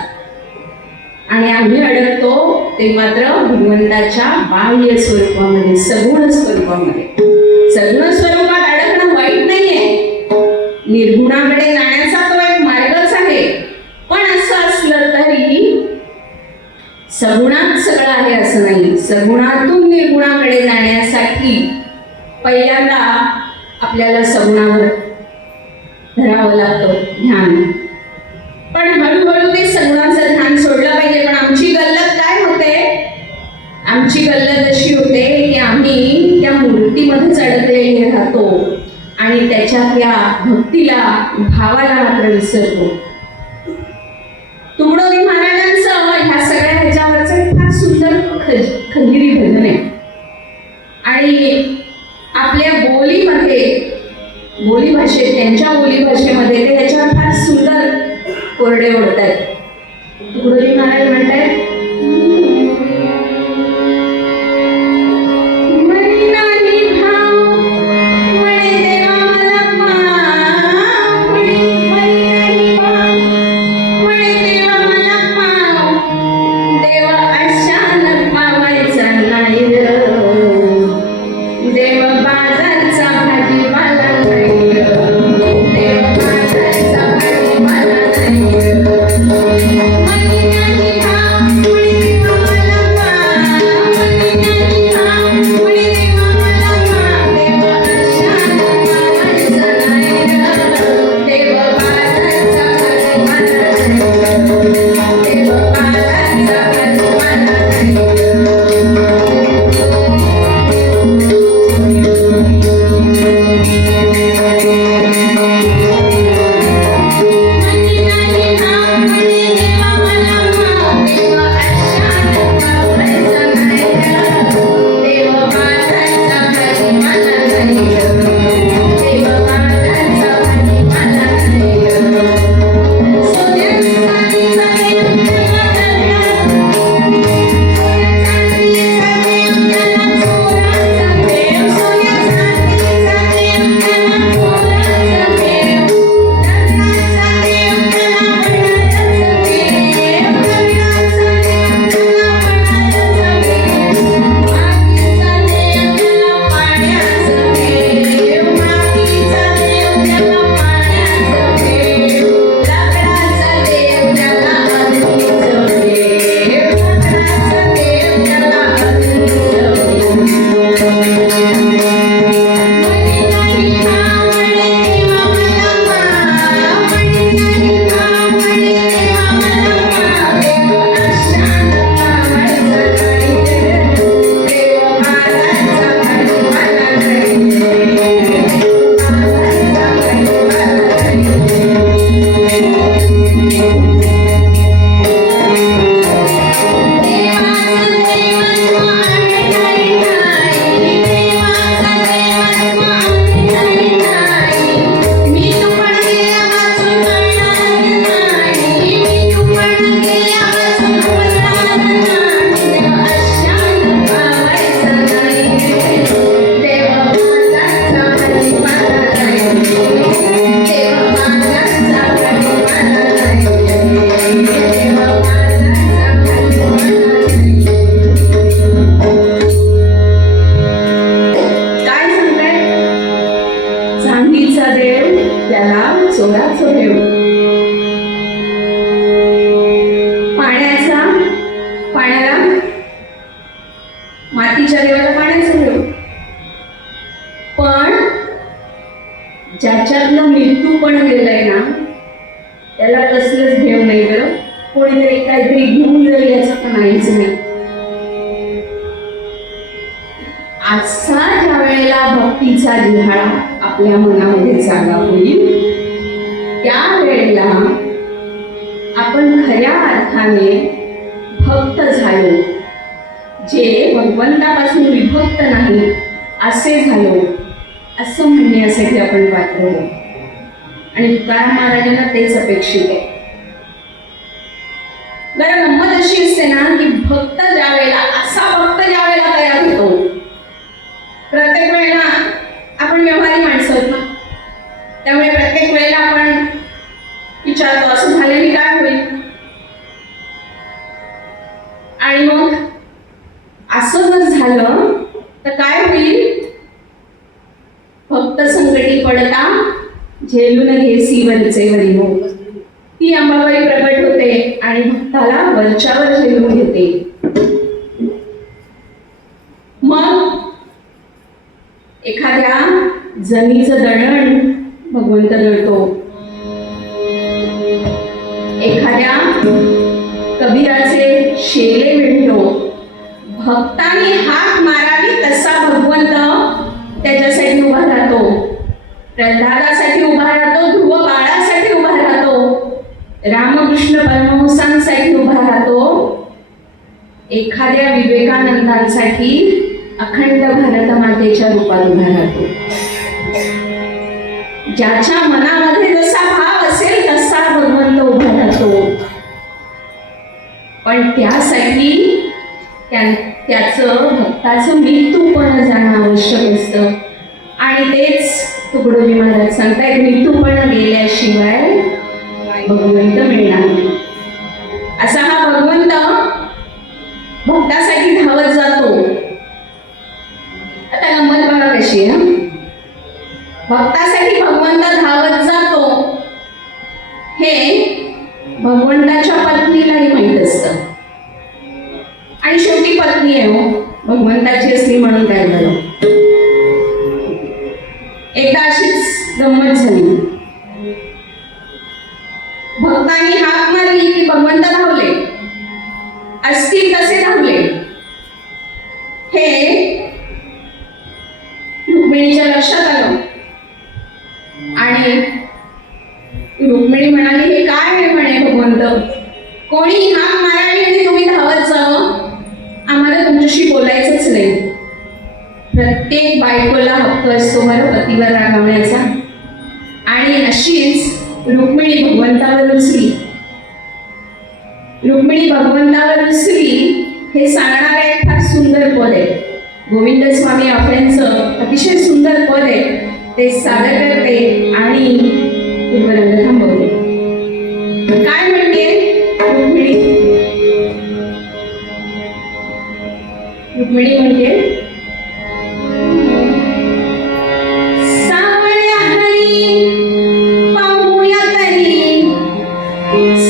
आणि आम्ही अडकतो ते मात्र भगवंताच्या बाह्य स्वरूपामध्ये, सगुण स्वरूपामध्ये. सगुण स्वरूपात अडकणं वाईट नाहीये, निर्गुणाकडे जाण्याचा तो एक मार्गच आहे. पण असं असलं तरी सगुणात सगळं आहे असं नाही. सगुणातून निर्गुणाकडे जाण्यासाठी पहिल्यांदा आपल्याला सगुणावर धरावं लागतं ध्यान. पण हळूहळू ते सगुणाचं ध्यान सोडलं पाहिजे. पण आमची गल्लत काय होते? आमची गल्लत अशी होते की आम्ही त्या मूर्तीमध्येच अडकलेले राहतो आणि त्याच्यातल्या भक्तीला, भावाला मात्र विसरतो. तुकडोजी महाराजांचं ह्या सगळ्या ह्याच्यावरचं एक फार सुंदर खंजिरी भजन आहे. आणि आपल्या बोलीभाषेत, त्यांच्या बोलीभाषेमध्ये ते ह्याच्यावर फार सुंदर कोरडे ओढतायत. तुकडोजी महाराज म्हणतायत, त्याला कसलंच घेऊ नाही बरं. कोणीतरी काहीतरी घेऊन जाईल याचं पण नाहीच नाही. असा ज्या वेळेला भक्तीचा जिव्हाळा आपल्या मनामध्ये जागा होईल त्यावेळेला आपण खऱ्या अर्थाने भक्त झालो, जे भगवंतापासून विभक्त नाही असे झालो असं म्हणण्यासाठी आपण पात्र होतो. आणि तुकाराम महाराजांना तेच अपेक्षित आहे. बरं, गंमत अशी असते ना की भक्त ज्या वेळेला असा भक्त ज्या वेळेला तयार होतो, प्रत्येक वेळेला आपण व्यवहारी माणसं आहोत ना, त्यामुळे प्रत्येक वेळेला आपण विचारतो असं झाल्याने काय होईल. आणि मग असं जर झालं तर काय होईल. भक्त संकटी पडता झेलून घेसी वरचे वरी हो. ती अंबाबाई प्रकट होते आणि भक्ताला वरच्यावर झेलून घेते. मग एखाद्या जमीचं दळण भगवंत दळतो, एखाद्या कबीराचे शेले विणतो. भक्ताने हाक मारावी तसा भगवंत त्याच्यासाठी उभा राहतो, प्रल्हादासाठी उभा राहतो, ध्रुव बाळासाठी उभा राहतो, रामकृष्ण परमहंसांसाठी उभा राहतो, एखाद्या विवेकानंदांसाठी अखंड भारत मातेच्या रूपात उभा राहतो. ज्याच्या मनामध्ये जसा भाव असेल तसा भगवंत उभा राहतो. पण त्यासाठी त्याचं भक्ताचं मृत्यू पण जाणं आवश्यक असतं. आणि तेच तुकडोजी महाराज सांगतायत, मृत्यू पण गेल्याशिवाय भगवंत मिळणार नाही. असा हा भगवंत भक्तासाठी धावत जातो. आता गंमत बघा कशी आहे. भक्तासाठी भगवंत धावत जातो हे भगवंताच्या पत्नीलाही माहीत असतं. आणि शेवटी पत्नी आहे हो, भगवंताची असली म्हणून काय झालं. एकदा अशीच गंमत झाली. भक्तांनी हाक मारली की भगवंत धावले, असतील तसे धावले. हे रुक्मिणीच्या लक्षात आलं आणि रुक्मिणी म्हणाली, हे काय आहे म्हणे भगवंत, कोणी हाक मारावी आणि तुम्ही धावत जावं, आम्हाला तुमच्याशी बोलायचंच नाही. प्रत्येक बायकोला हक्क असतो बरं पतीवर रागवण्याचा. आणि अशीच रुक्मिणी भगवंतावर रुसली. रुक्मिणी भगवंतावर रुसली हे सांगणारं एक फार सुंदर पद आहे. गोविंद स्वामी आपल्यांचं अतिशय सुंदर पद आहे, ते सादर करते आणि पूर्वरंग थांबवते. काय म्हणते रुक्मिणी? रुक्मिणी म्हणते, सावळ्या हरी पाहूया तरी,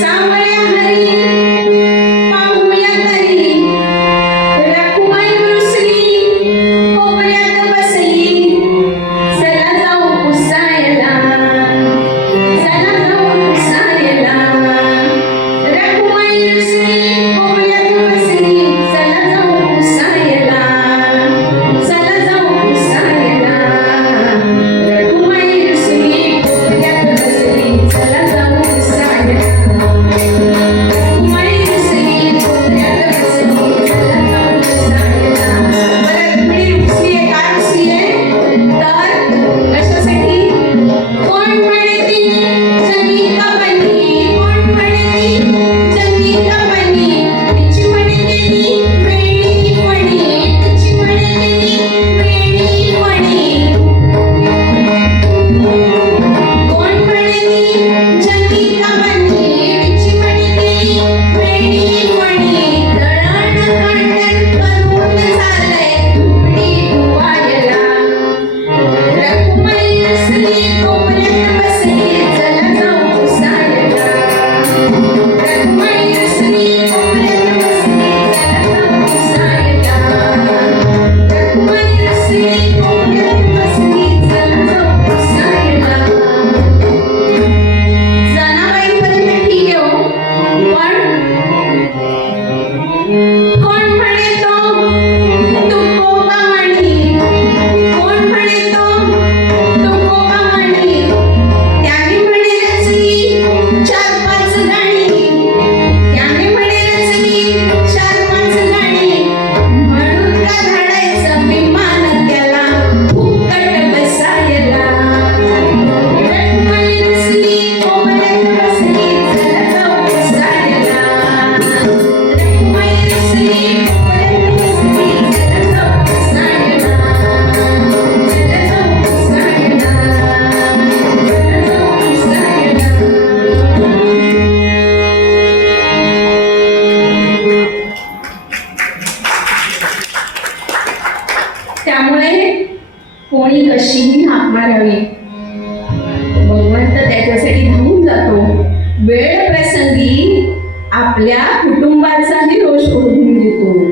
सावळ्या हरी पाहूया तरी, रखुमाई रुसली कोपऱ्यात बसली, चला जाऊ पुसायला, चला जाऊ पुसायला. रखुमाई रुसली कोपऱ्यात बसली, चला जाऊ पुसायला. वेळ प्रसंगी आपल्या कुटुंबाचाही रोष ओढून घेतो.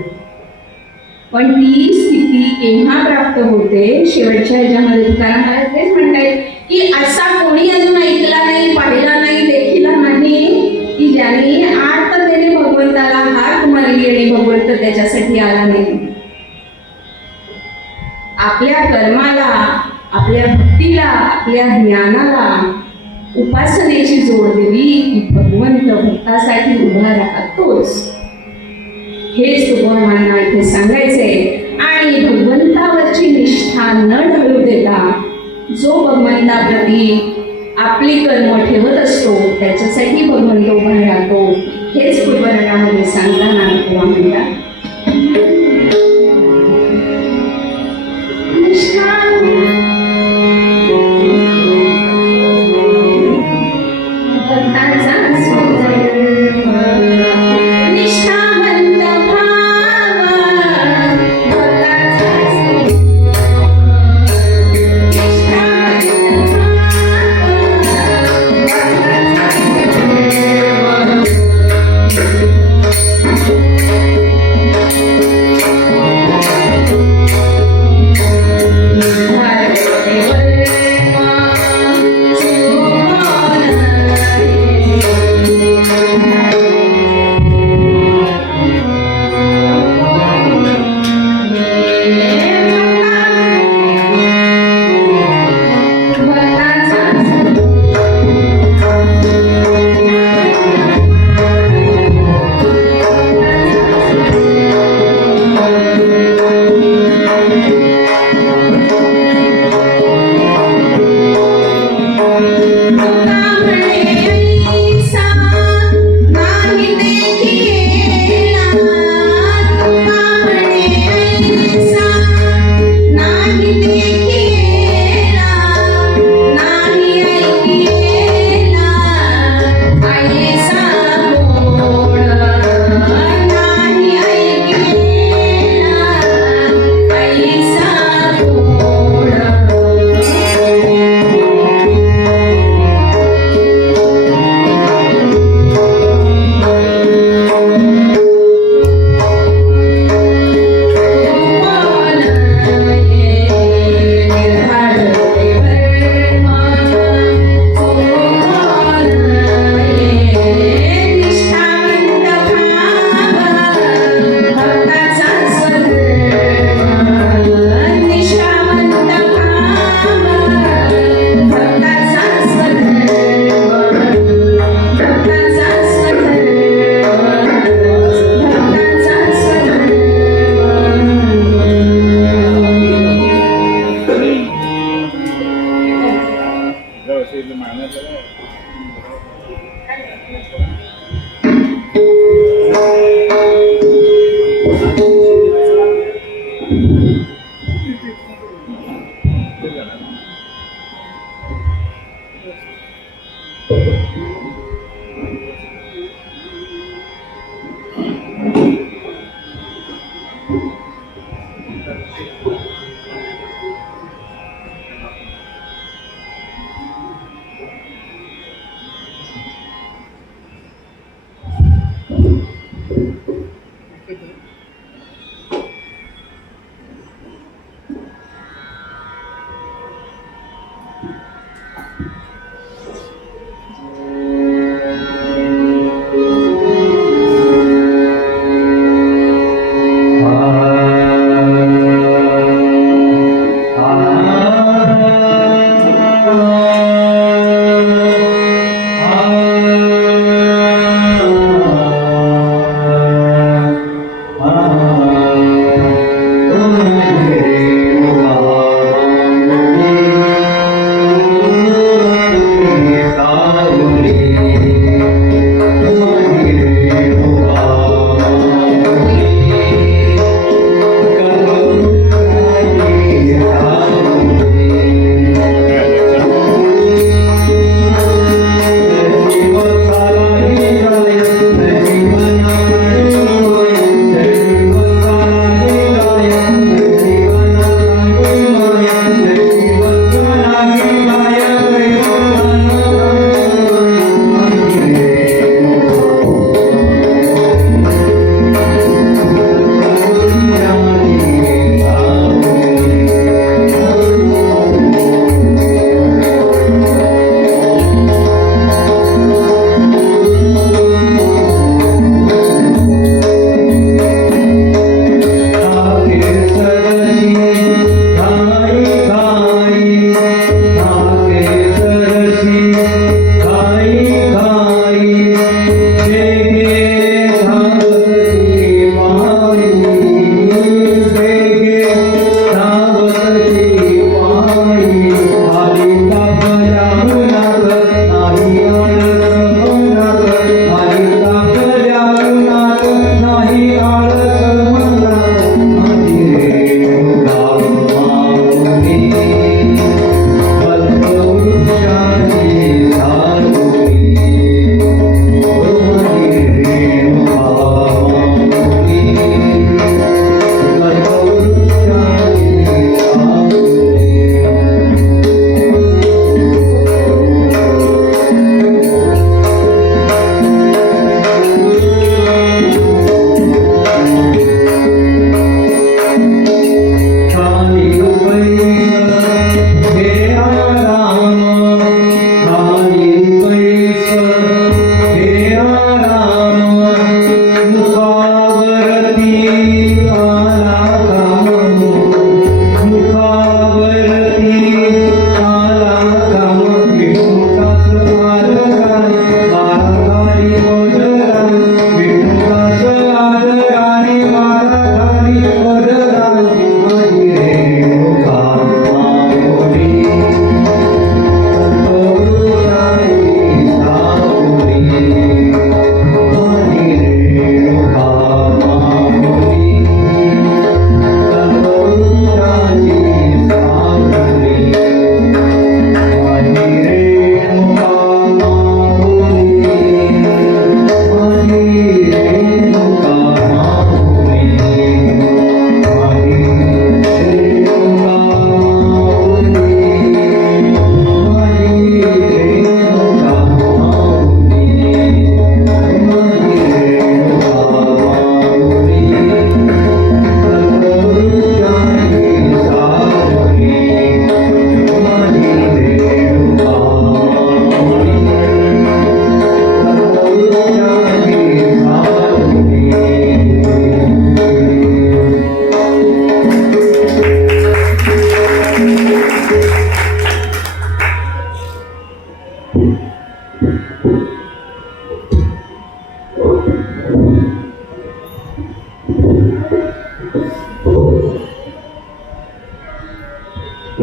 पण ती स्थिती केव्हा प्राप्त होते? शेवटच्या ह्याच्यामध्ये तुकाराम महाराज तेच म्हणतायत की असा कोणी अजून ऐकला नाही, पाहिला नाही, देखिला नाही की ज्याने आर्ततेने भगवंताला हाक मारली आणि भगवंत त्याच्यासाठी आला नाही. आपल्या कर्माला, आपल्या भक्तीला, आपल्या ज्ञानाला, उपासनेची जोड दिली की भगवंत भक्तासाठी उभा राहतोच. हेच तुकोबांना इथे सांगायचंय. आणि भगवंतावरची निष्ठा न ढळू देता जो भगवंताप्रती आपली कर्म ठेवत असतो त्याच्यासाठी भगवंत उभा राहतो. हेच पूर्वरणामध्ये सांगताना तुकोबा म्हणतात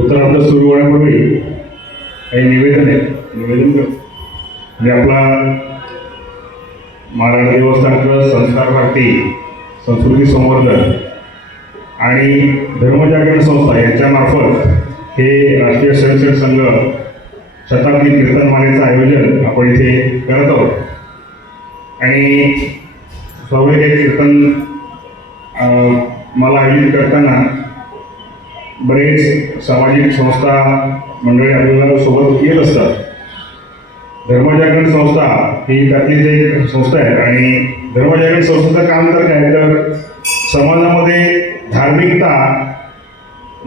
उत्तरार्ध सुरू होण्यापूर्वी काही निवेदन आहे, निवेदन कर म्हणजे आपला महाराज देवस्थान ट्रस्ट, संस्कार भारती, संस्कृती संवर्धन आणि धर्मजागरण संस्था यांच्यामार्फत हे राष्ट्रीय स्वयंसेवक संघ शताब्दी कीर्तनमालेचं आयोजन आपण इथे करत आहोत. आणि स्वाभाविक हे कीर्तन मला आयोजित करताना बरेच सामाजिक संस्था मंडळी आपल्याला सोबत येत असतात. धर्मजागरण संस्था ही त्यातलीच एक संस्था आहे आणि धर्मजागरण संस्थेचं काम तर काय तर समाजामध्ये धार्मिकता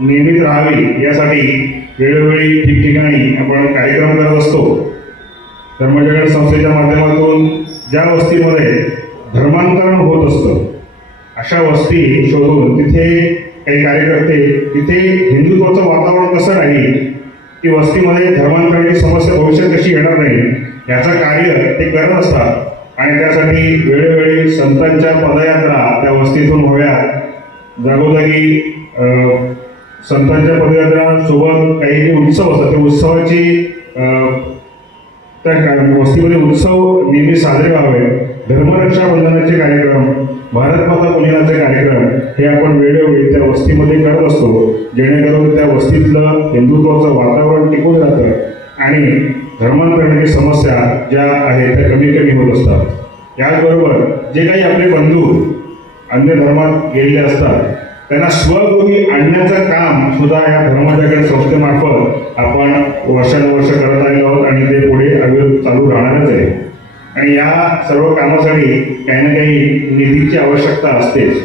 नियमित राहावी यासाठी वेळोवेळी ठिकठिकाणी आपण कार्यक्रम करत असतो. धर्मजागरण संस्थेच्या माध्यमातून ज्या वस्तीमध्ये धर्मांतरण होत असतं अशा वस्ती शोधून तिथे काही कार्यकर्ते तिथे हिंदुत्वाचं वातावरण कसं राहील, की वस्तीमध्ये धर्मांतरणाची समस्या भविष्यात कशी येणार नाही याचं कार्य ते करत असतात. आणि त्यासाठी वेळोवेळी संतांच्या पदयात्रा त्या वस्तीतून व्हाव्या, जागोजागी संतांच्या पदयात्रासोबत काही जे उत्सव असतात त्या उत्सवाची त्या वस्तीमध्ये उत्सव नेहमी साजरे व्हावे. धर्मरक्षाबंधनाचे कार्यक्रम, भारत माता पूजनाचे कार्यक्रम हे आपण वेळोवेळी त्या वस्तीमध्ये करत असतो, जेणेकरून त्या वस्तीतलं हिंदुत्वाचं वातावरण टिकून राहतं आणि धर्मांतरणाची समस्या ज्या आहेत त्या कमी कमी होत असतात. याचबरोबर जे काही आपले बंधू अन्य धर्मात गेलेले असतात त्यांना स्वगृही आणण्याचं काम सुद्धा या धर्मजागरण संस्थेमार्फत आपण वर्षानुवर्ष करत आलेलो आहोत आणि ते पुढे चालू राहणारच आहे. आणि या सर्व कामासाठी काही ना काही निधीची आवश्यकता असतेच.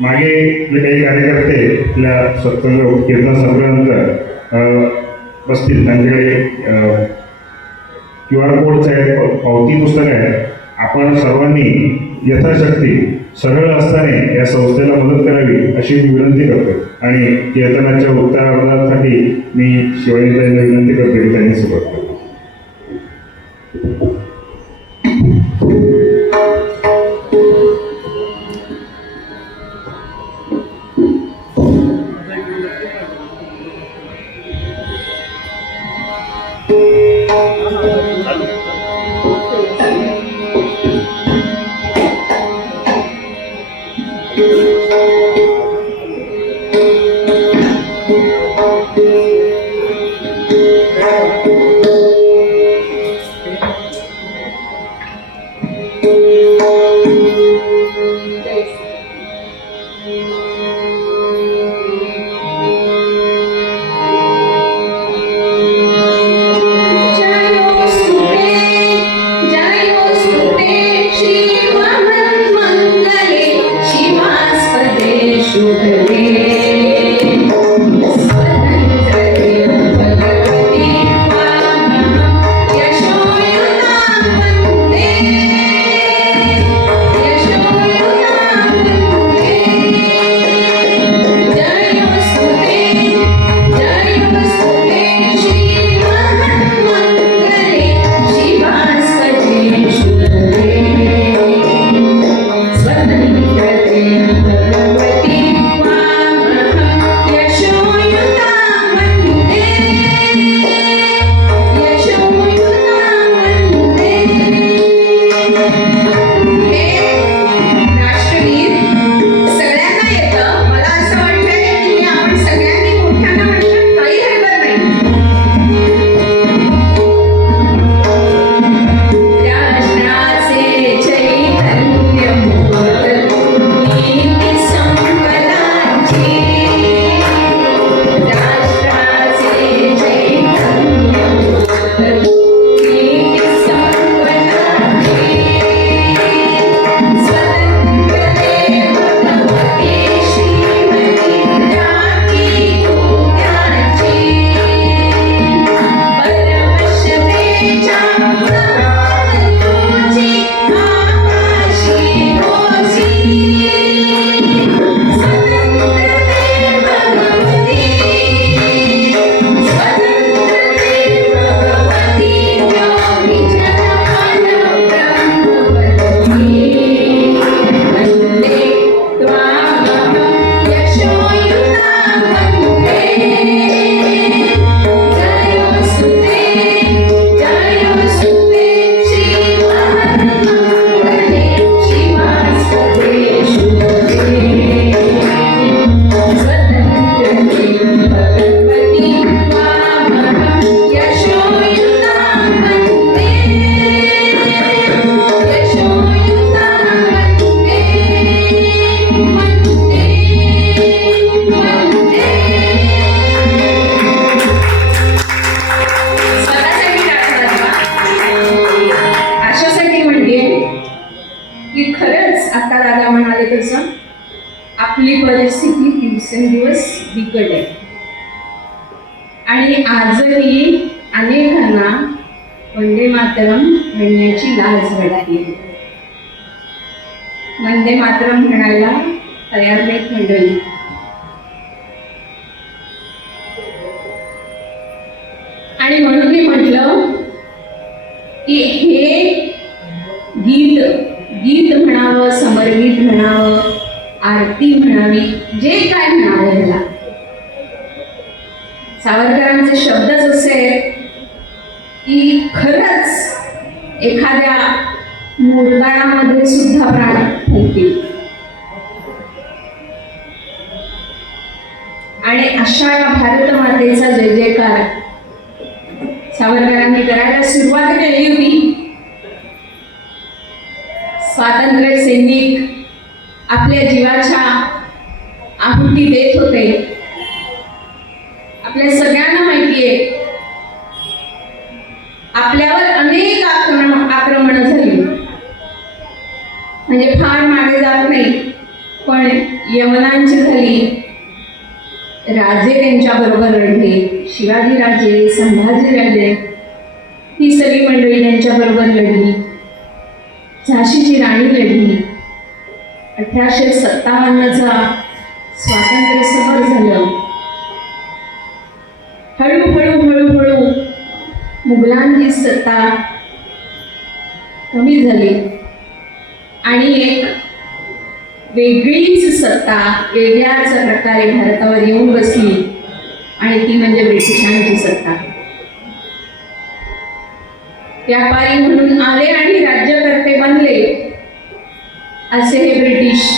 मागे जे काही कार्यकर्ते आपल्या सत्संग कीर्तन संपल्यानंतर बसतील, त्यांच्याकडे QR कोडचं आहे, पावती पुस्तक आहे. आपण सर्वांनी यथाशक्ती सरळ असताना या संस्थेला मदत करावी अशी मी विनंती करतो. आणि कीर्तनाच्या उत्तरार्धासाठी मी शिवाजीताईंना विनंती करतो की त्यांनी सुरुवात करावी. की खरंच आता दादा म्हणाले तसं आपली परिस्थिती दिवसेंदिवस बिकट आहे आणि आजही अनेकांना वंदे मातरम म्हणण्याची लाज वाटते. वंदे मातरम म्हणायला तयार नाहीत मंडळी. आणि म्हणून मी म्हटलं की हे गीत म्हणावं, समरगीत म्हणावं, आरती म्हणावी, जे काय म्हणावं, ह्याला सावरकरांचे शब्दच असे आहेत की खरंच एखाद्या मुरगाळामध्ये सुद्धा प्राण फुंकतील. आणि अशा या भारत मातेचा जय जयकार सावरकरांनी करायला सुरुवात केली होती. स्वातंत्र्य सैनिक आपल्या जीवाच्या आहुती देत होते. आपल्या सगळ्यांना माहिती आहे आपल्यावर अनेक आक्रमण झाली. म्हणजे फार मागे जात नाही, पण यवनांची झाली. राजे त्यांच्या बरोबर लढले, शिवाजीराजे, संभाजीराजे, ही सगळी मंडळी त्यांच्या बरोबर लढली. झाशीची राणी लढली. 1857चा स्वातंत्र्य समर झालं. हळूहळू मुघलांची सत्ता कमी झाली आणि एक वेगळीच सत्ता वेगळ्याच प्रकारे भारतावर येऊन बसली आणि ती म्हणजे ब्रिटिशांची सत्ता. व्यापारी म्हणून आले आणि राज्यकर्ते बनले. असे हे ब्रिटिश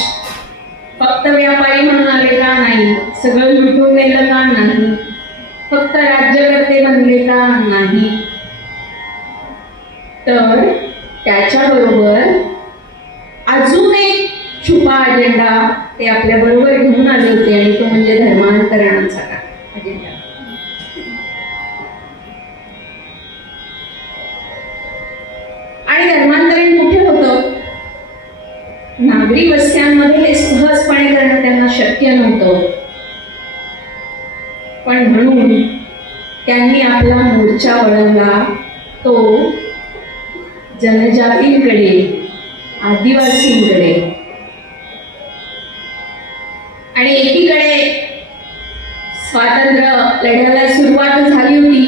फक्त व्यापारी म्हणून आले का नाही, सगळं लुटून नेलं का नाही, फक्त राज्यकर्ते बनले का नाही, तर त्याच्याबरोबर अजून एक छुपा अजेंडा ते आपल्या बरोबर घेऊन आले होते आणि तो म्हणजे धर्मांतरणाचा अजेंडा. आणि धर्मांतरण कुठे होतं? नागरी वस्त्यांमध्ये हे सहजपणे करणं त्यांना शक्य नव्हतं. पण म्हणून त्यांनी आपला मोर्चा वळवला तो जनजातींकडे, आदिवासींकडे. आणि एकीकडे स्वातंत्र्य लढ्याला सुरुवात झाली होती,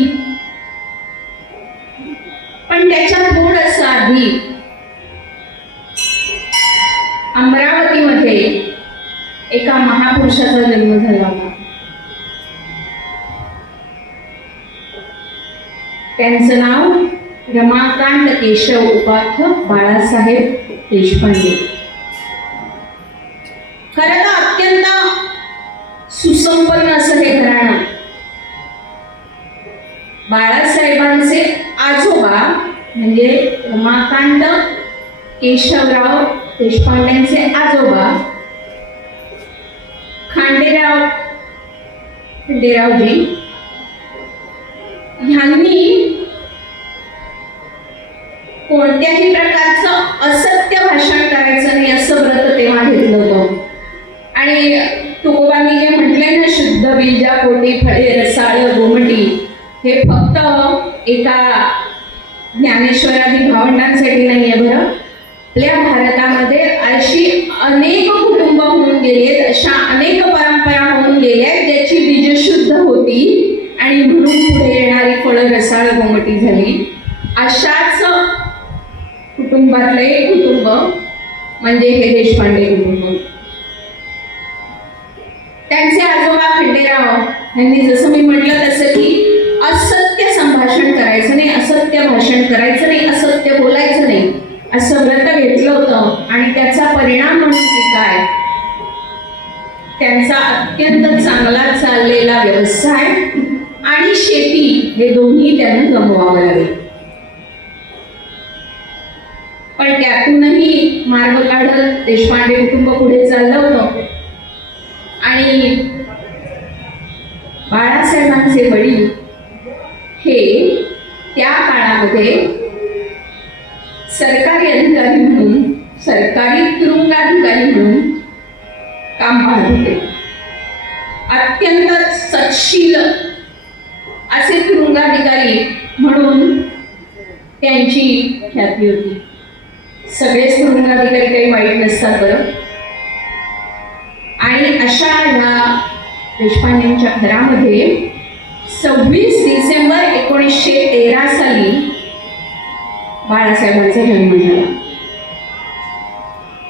पण त्याच्या थोडंसं आधी अमरावतीमध्ये एका महापुरुषाचा जन्म झाला होता. त्यांचं नाव रमाकांत केशव उपाख्य बाळासाहेब देशपांडे. खरं तर अत्यंत सुसंपन्न असं हे घराणं. बाळासाहेबांचे आजोबा म्हणजे रमाकांत केशवराव देशपांडेंचे आजोबा खंडेरावजी ह्यांनी कोणत्याही प्रकारचं असत्य भाषण करायचं नाही असं व्रत तेव्हा घेतलं होतं. आणि तुकोबांनी जे म्हटलंय ना, शुद्ध बीजा पोटी फळे रसाळ गोमटी, हे फक्त एका ज्ञानेश्वरादी भावंडांसाठी नाही आहे बरं. आपल्या भारतामध्ये अशी अनेक कुटुंब होऊन गेलेत, अशा अनेक परंपरा होऊन गेल्या ज्याची बीज शुद्ध होती आणि म्हणून पुढे येणारी फळं रसाळ गोमटी झाली. अशाच कुटुंबातलं एक कुटुंब म्हणजे हे देशपांडे कुटुंब. त्यांचे आजोबा खंडेराव यांनी जसं मी म्हटलं तसं की असत्य संभाषण करायचं नाही, असत्य भाषण करायचं नाही, असत्य बोलायचं नाही असं व्रत घेतलं होतं. आणि त्याचा परिणाम म्हणून की काय, त्यांचा अत्यंत चांगला चाललेला व्यवसाय आणि शेती हे दोन्ही त्यांना गमवावं लागले. पण त्यातूनही मार्ग काढत देशपांडे कुटुंब पुढे चाललं होतं. आणि बाळासाहेबांचे वडील हे त्या काळामध्ये सरकारी अधिकारी म्हणून सरकारी तुरुंगाधिकारी म्हणून काम पाहत होते. अत्यंत सत्शील असे तुरुंगाधिकारी म्हणून त्यांची ख्याती होती. सगळेच तुरुंगाधिकारी काही वाईट नसतात बरं. आणि अशा ह्या देशपांडेंच्या घरामध्ये 26 डिसेंबर 1913 साली बाळासाहेबांचा जन्म झाला.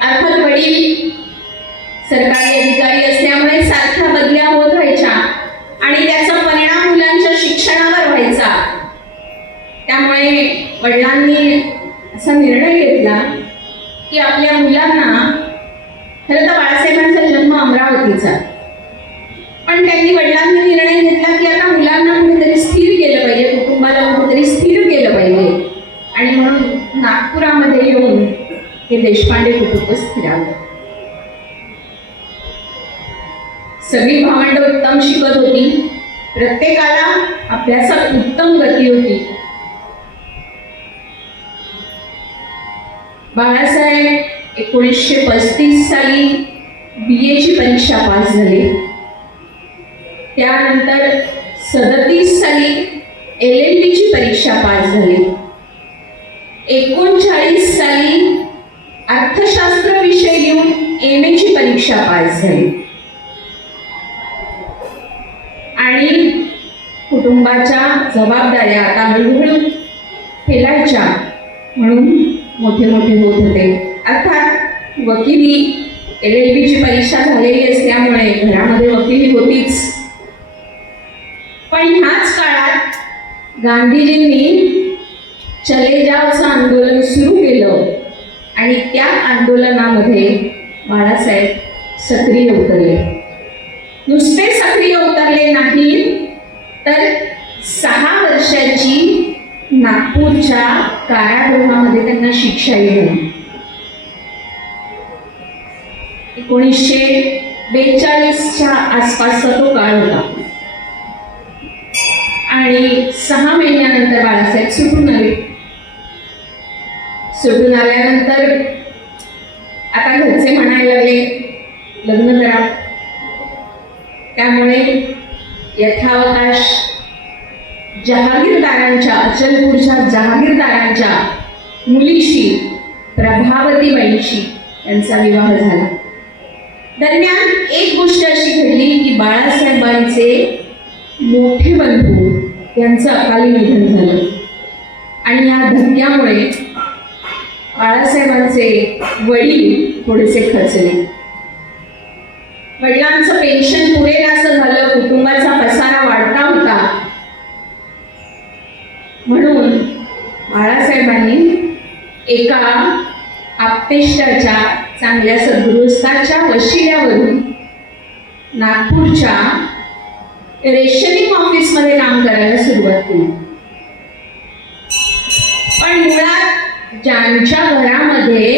अर्थात वडील सरकारी अधिकारी असल्यामुळे सारख्या बदल्या होत राहायच्या आणि त्याचा परिणाम मुलांच्या शिक्षणावर व्हायचा. त्यामुळे वडिलांनी असा निर्णय घेतला की आपल्या मुलांना, खरं तर बाळासाहेबांचा जन्म अमरावतीचा, पण त्यांनी वडिलांनी निर्णय घेतला की आता मुलांना कुठेतरी स्थिर केलं पाहिजे, कुटुंबाला कुठेतरी स्थिर केलं पाहिजे, आणि म्हणून नागपुरामध्ये येऊन हे देशपांडे कुटुंब स्थिरावलं. सगळी भावंड उत्तम शिकत होती, प्रत्येकाला अभ्यासात उत्तम गती होती. बाळासाहेब 1935 साली BA ची परीक्षा पास झाले. त्यानंतर 37 साली LLB ची परीक्षा पास झाली. 39 साली अर्थशास्त्र विषय घेऊन MA ची परीक्षा पास झाली. आणि कुटुंबाच्या जबाबदाऱ्या आता हळूहळू फेलायच्या म्हणून मोठे मोठे होत होते. अर्थात वकिली, LLB ची परीक्षा झालेली असल्यामुळे घरामध्ये वकिली होतीच. पण ह्याच काळात गांधीजींनी चले जावचं आंदोलन सुरू केलं आणि त्या आंदोलनामध्ये बाळासाहेब सक्रिय उतरले. नुसते सक्रिय उतरले नाही तर 6 वर्षाची नागपूरच्या कारागृहामध्ये त्यांना शिक्षाही झाली. 1942च्या आसपासचा तो काळ होता आणि 6 महिन्यानंतर बाळासाहेब सुटून आले. सुटून आल्यानंतर आता घरचे म्हणायला लागले लग्न करा. त्यामुळे यथावकाश जहागीरदारांच्या, अचलपूरच्या जहागीरदारांच्या मुलीशी, प्रभावतीबाईंशी त्यांचा विवाह झाला. दरम्यान एक गोष्ट अशी घडली की बाळासाहेबांचे मोठे बंधू यांचं अकाली निधन झालं आणि या धक्क्यामुळे बाळासाहेबांचे वडील थोडेसे खचले. वडिलांचं पेन्शन पुरेल असं झालं, कुटुंबाचा पसारा वाढता होता, म्हणून बाळासाहेबांनी एका आप्तेष्टाच्या चांगल्या सद्गृहस्थाच्या वशिल्यावरून नागपूरच्या रेशनिंग ऑफिसमध्ये काम करायला सुरुवात केली. पण मुळात ज्यांच्या घरामध्ये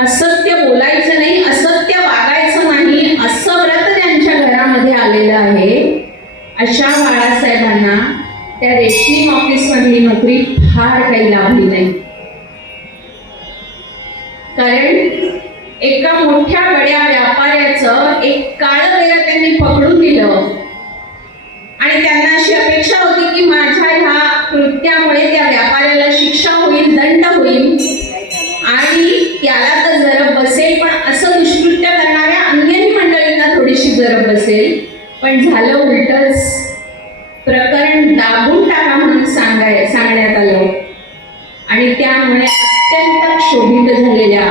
असत्य बोलायचं नाही, असत्य वागायचं नाही असं व्रत ज्यांच्या घरामध्ये आलेलं आहे, अशा बाळासाहेबांना त्या रेशनिंग ऑफिसमधली नोकरी फार काही लाभली नाही. कारण एका मोठ्या बड्या व्यापाऱ्याचं एक काळं बेरं त्यांनी पकडून दिलं आणि त्यांना अशी अपेक्षा होती की माझ्या ह्या कृत्यामुळे त्या व्यापाऱ्याला शिक्षा होईल, दंड होईल आणि त्याला तर जरब बसेल, पण असं दुष्कृत्य करणाऱ्या अन्यही मंडळींना थोडीशी जरब बसेल. पण झालं उलटच. प्रकरण दाबून टाका म्हणून सांगण्यात आलं आणि त्यामुळे अत्यंत क्षोभित झालेल्या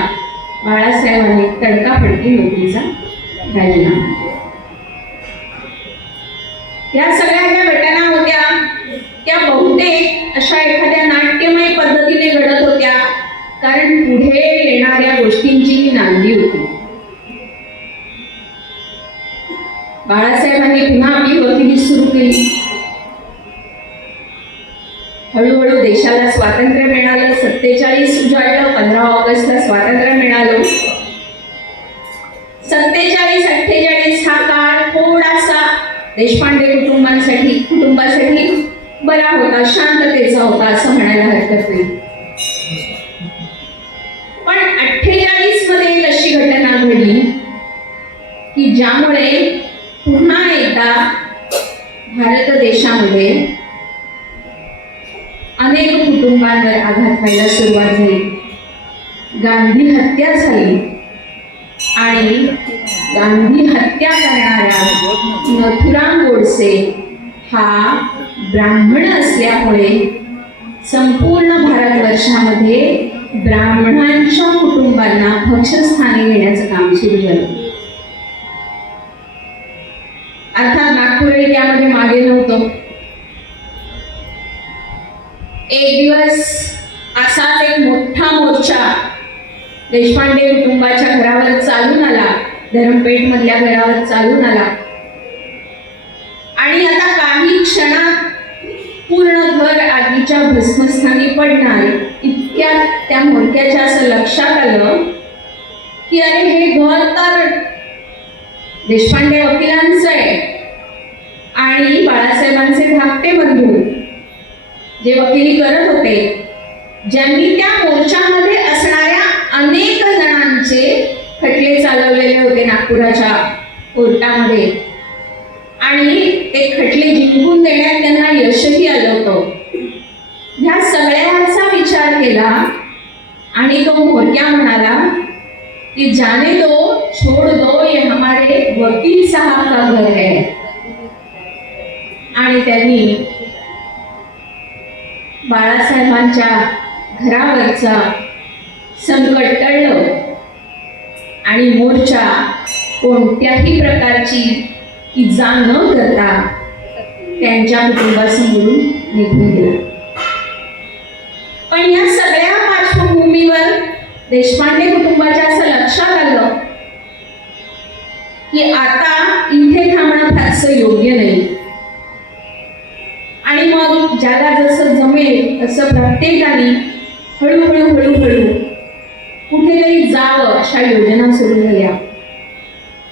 बाळासाहेबांनी तडकाफडकी नोकरीचा राजीनामा दिला. या सगळ्या ज्या घटना होत्या त्या बहुतेक अशा एखाद्या नाट्यमय पद्धतीने घडत होत्या, कारण पुढे येणाऱ्या गोष्टींची ही नांदी होती. बाळासाहेबांनी पुन्हा आपली वकिली सुरू केली. हळूहळू देशाला स्वातंत्र्य मिळालं. 47 उजाडलं, 15 ऑगस्टला स्वातंत्र्य मिळालं. 47-48 हा काळ थोडासा देशपांडे कुटुंबासाठी बरा होता, शांततेचा होता असं म्हणायला हरकत नाही. पण घडली की ज्यामुळे पुन्हा एकदा भारत देशामध्ये अनेक कुटुंबांवर आघात व्हायला सुरुवात झाली. गांधी हत्या झाली आणि गांधी हत्या करणारा नथुराम गोडसे हा ब्राह्मण असल्यामुळे संपूर्ण भारतवर्षामध्ये ब्राह्मणांच्या कुटुंबांना भक्षस्थानी नेण्याचं काम सुरू झालं. अर्थात नागपूरही त्यामध्ये मागे नव्हतं. एक दिवस असाच एक मोठा मोर्चा देशपांडे कुटुंबाच्या घरावर चालून आला, धरमपेठ मधल्या घरावर चालून आला आणि आता काही क्षणात पूर्ण घर आगीच्या भस्मस्थानी पडणार इतक्यात त्या मोर्चाच्या असं लक्षात आलं की अरे हे घर तर देशपांडे वकिलांचं आहे आणि बाळासाहेबांचे धाकटे बंधू जे वकिली करत होते, ज्यांनी त्या मोर्चामध्ये असणाऱ्या अनेक जणांचे खटले चालवलेले होते नागपुराच्या कोर्टामध्ये आणि ते खटले जिंकून देण्यात त्यांना यशही आलं होतं. ह्या सगळ्याचा विचार केला आणि तो मोर्चा म्हणाला कि जाने दो छोड़ दो ये हमारे वकील साहब का घर है. आणि त्यांनी बाळासाहेबांच्या घरावरचा संकट टळलं आणि मोर्चा कोणत्याही प्रकारची इजा न करता त्यांच्या कुटुंबासमोरून निघून गेला. पण या सगळ्या पार्श्वभूमीवर देशपांडे कुटुंबाच्या असं लक्षात आलं की आता इथे थांबणं फारसं योग्य नाही आणि मग ज्याला जसं जमेल तसं प्रत्येकाने हळूहळू कुठेतरी जावं अशा योजना सुरू झाल्या.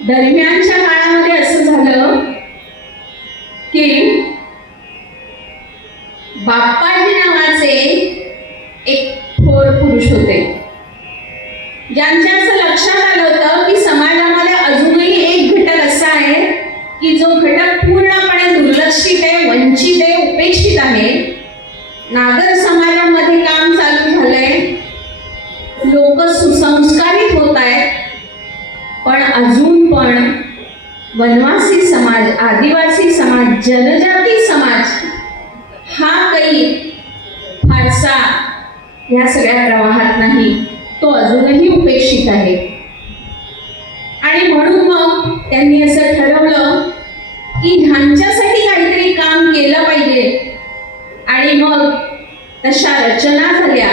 दरम्यानच्या काळामध्ये असं झालं की बाप्पाजी नावाचे एक थोर पुरुष होते, ज्यांच्या असं लक्षात आलं होतं की समाजामध्ये अजूनही एक घटक असा आहे की जो घटक पूर्णपणे दुर्लक्षित आहे, वंचित आहे, उपेक्षित आहे. नागर समाजामध्ये काम चालू झालंय, लोक सुसंस्कारित होत आहेत, पण अजून पण वनवासी समाज, आदिवासी समाज, जनजाती समाज हा काही फारसा ह्या सगळ्या प्रवाहात नाही, तो अजूनही उपेक्षित आहे. आणि म्हणून मग त्यांनी असं ठरवलं की ह्यांच्यासाठी काहीतरी काम केलं पाहिजे आणि मग तशा रचना झाल्या.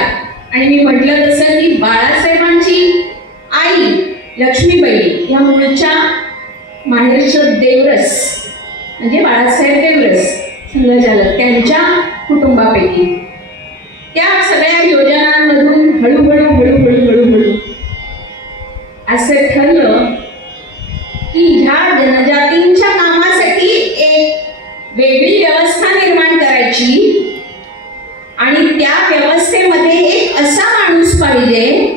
आणि मी म्हटलं तसं की बाळासाहेबांची आई लक्ष्मीबाई या मूळच्या माहेरचं देवरस म्हणजे बाळासाहेब देवरस संघचालक त्यांच्या कुटुंबापैकी त्या सगळ्या योजनांमधून हळूहळू असं ठरलं की ह्या जनजातींच्या कामासाठी एक वेगळी व्यवस्था निर्माण करायची आणि त्या व्यवस्थेमध्ये एक असा माणूस पाहिजे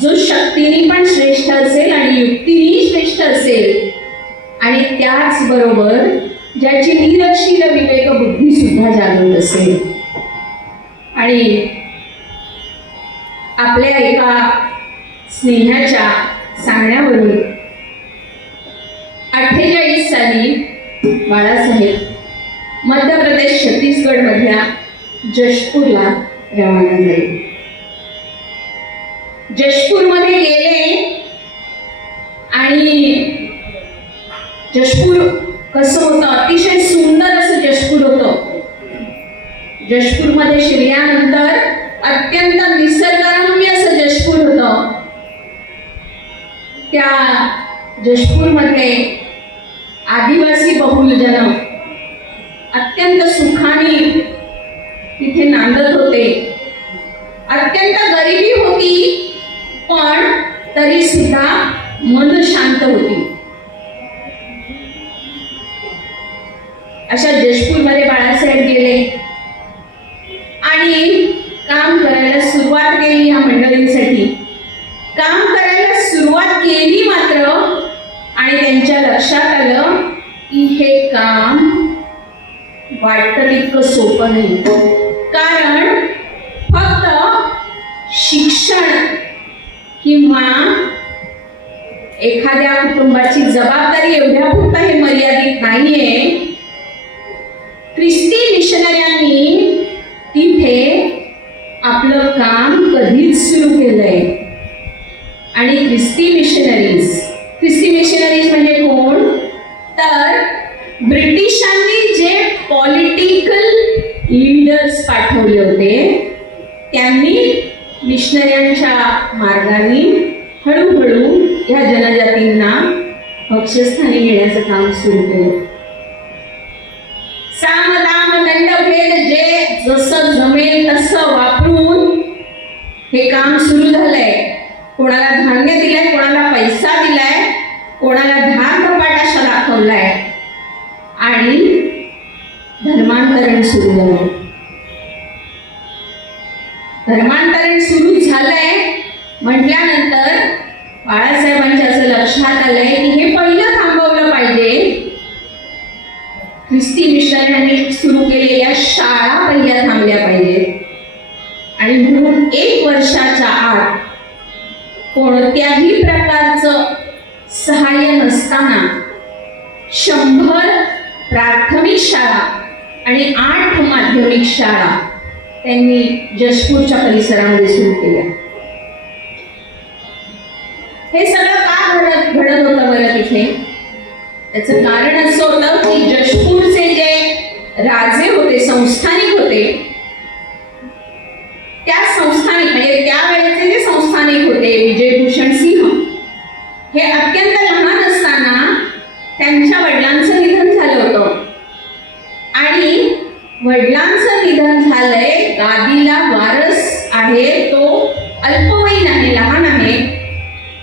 जो शक्तीने पण श्रेष्ठ असेल आणि युक्तीनेही श्रेष्ठ असेल आणि त्याचबरोबर ज्याची निरक्षीर विवेक बुद्धी सुद्धा जागृत असेल. आणि आपल्या एका स्नेहाच्या सांगण्यावरून 48 साली बाळासाहेब मध्य प्रदेश छत्तीसगड मधल्या जशपूरला रवाना झाले. जशपूरमध्ये गेले आणि जशपूर कसं होतं, अतिशय सुंदर असं जशपूर होतं. जशपूरमध्ये शिरल्यानंतर अत्यंत निसर्गरम्य असं जशपूर होतं. त्या जशपूरमध्ये आदिवासी बहुल जन अत्यंत सुखाने तिथे नांदत होते. अत्यंत गरिबी होती पण तरी सुद्धा मन शांत होती. अशा जशपूरमध्ये बाळासाहेब गेले आणि काम करायला सुरुवात केली. ह्या मंडळींसाठी काम करायला सुरुवात केली लक्षात आलं की हे काम वाटतं तितकं सोपं नाही. कारण फक्त शिक्षण किंवा एखाद्या कुटुंबाची जबाबदारी एवढ्या पुरता हे मर्यादित नाहीये. ख्रिस्ती मिशनऱ्यांनी तिथे आपलं काम कधीच सुरू केलंय. आणि ख्रिस्ती मिशनरीज म्हणजे कोण? तर ब्रिटिशांनी जे पॉलिटिकल लीडर्स पाठवले होते त्यांनी मिशनऱ्यांच्या मार्गाने हळूहळू ह्या जनजातींना पक्षस्थानी घेण्याचं काम सुरू केलं. साम दाम दंडभेद जे जसं जमेल तसं वापरून हे काम सुरू झालंय. कोणाला धान्य दिलंय, कोणाला पैसा दिलाय, कोणाला धाक कपाटाशा दाखवलाय आणि धर्मांतरण सुरू झालं. धर्मांतरण सुरू झालंय म्हटल्यानंतर बाळासाहेबांच्या असं लक्षात आलंय की हे पहिलं थांबवलं पाहिजे. ख्रिस्ती मिशनऱ्यांनी सुरू केलेल्या शाळा पहिल्या थांबल्या पाहिजेत. आणि म्हणून 1 वर्षाच्या आत कोणत्याही प्रकारचं सहाय्य नसताना 100 प्राथमिक शाळा आणि 8 माध्यमिक शाळा त्यांनी जशपूरच्या परिसरामध्ये सुरू केल्या. हे सगळं का घडत होतं बरं तिथे? त्याचं कारण असं होतं की जशपूरचे जे राजे होते, संस्थानिक होते, त्या संस्थानिक म्हणजे त्यावेळेचे जे संस्थानिक होते विजयभूषण सिंह, हे अत्यंत लहान असताना त्यांच्या वडिलांचं निधन झालं होतं. आणि वडिलांचं निधन झालंय, गादीला वारस आहे तो अल्पवयीन आहे, लहान आहे.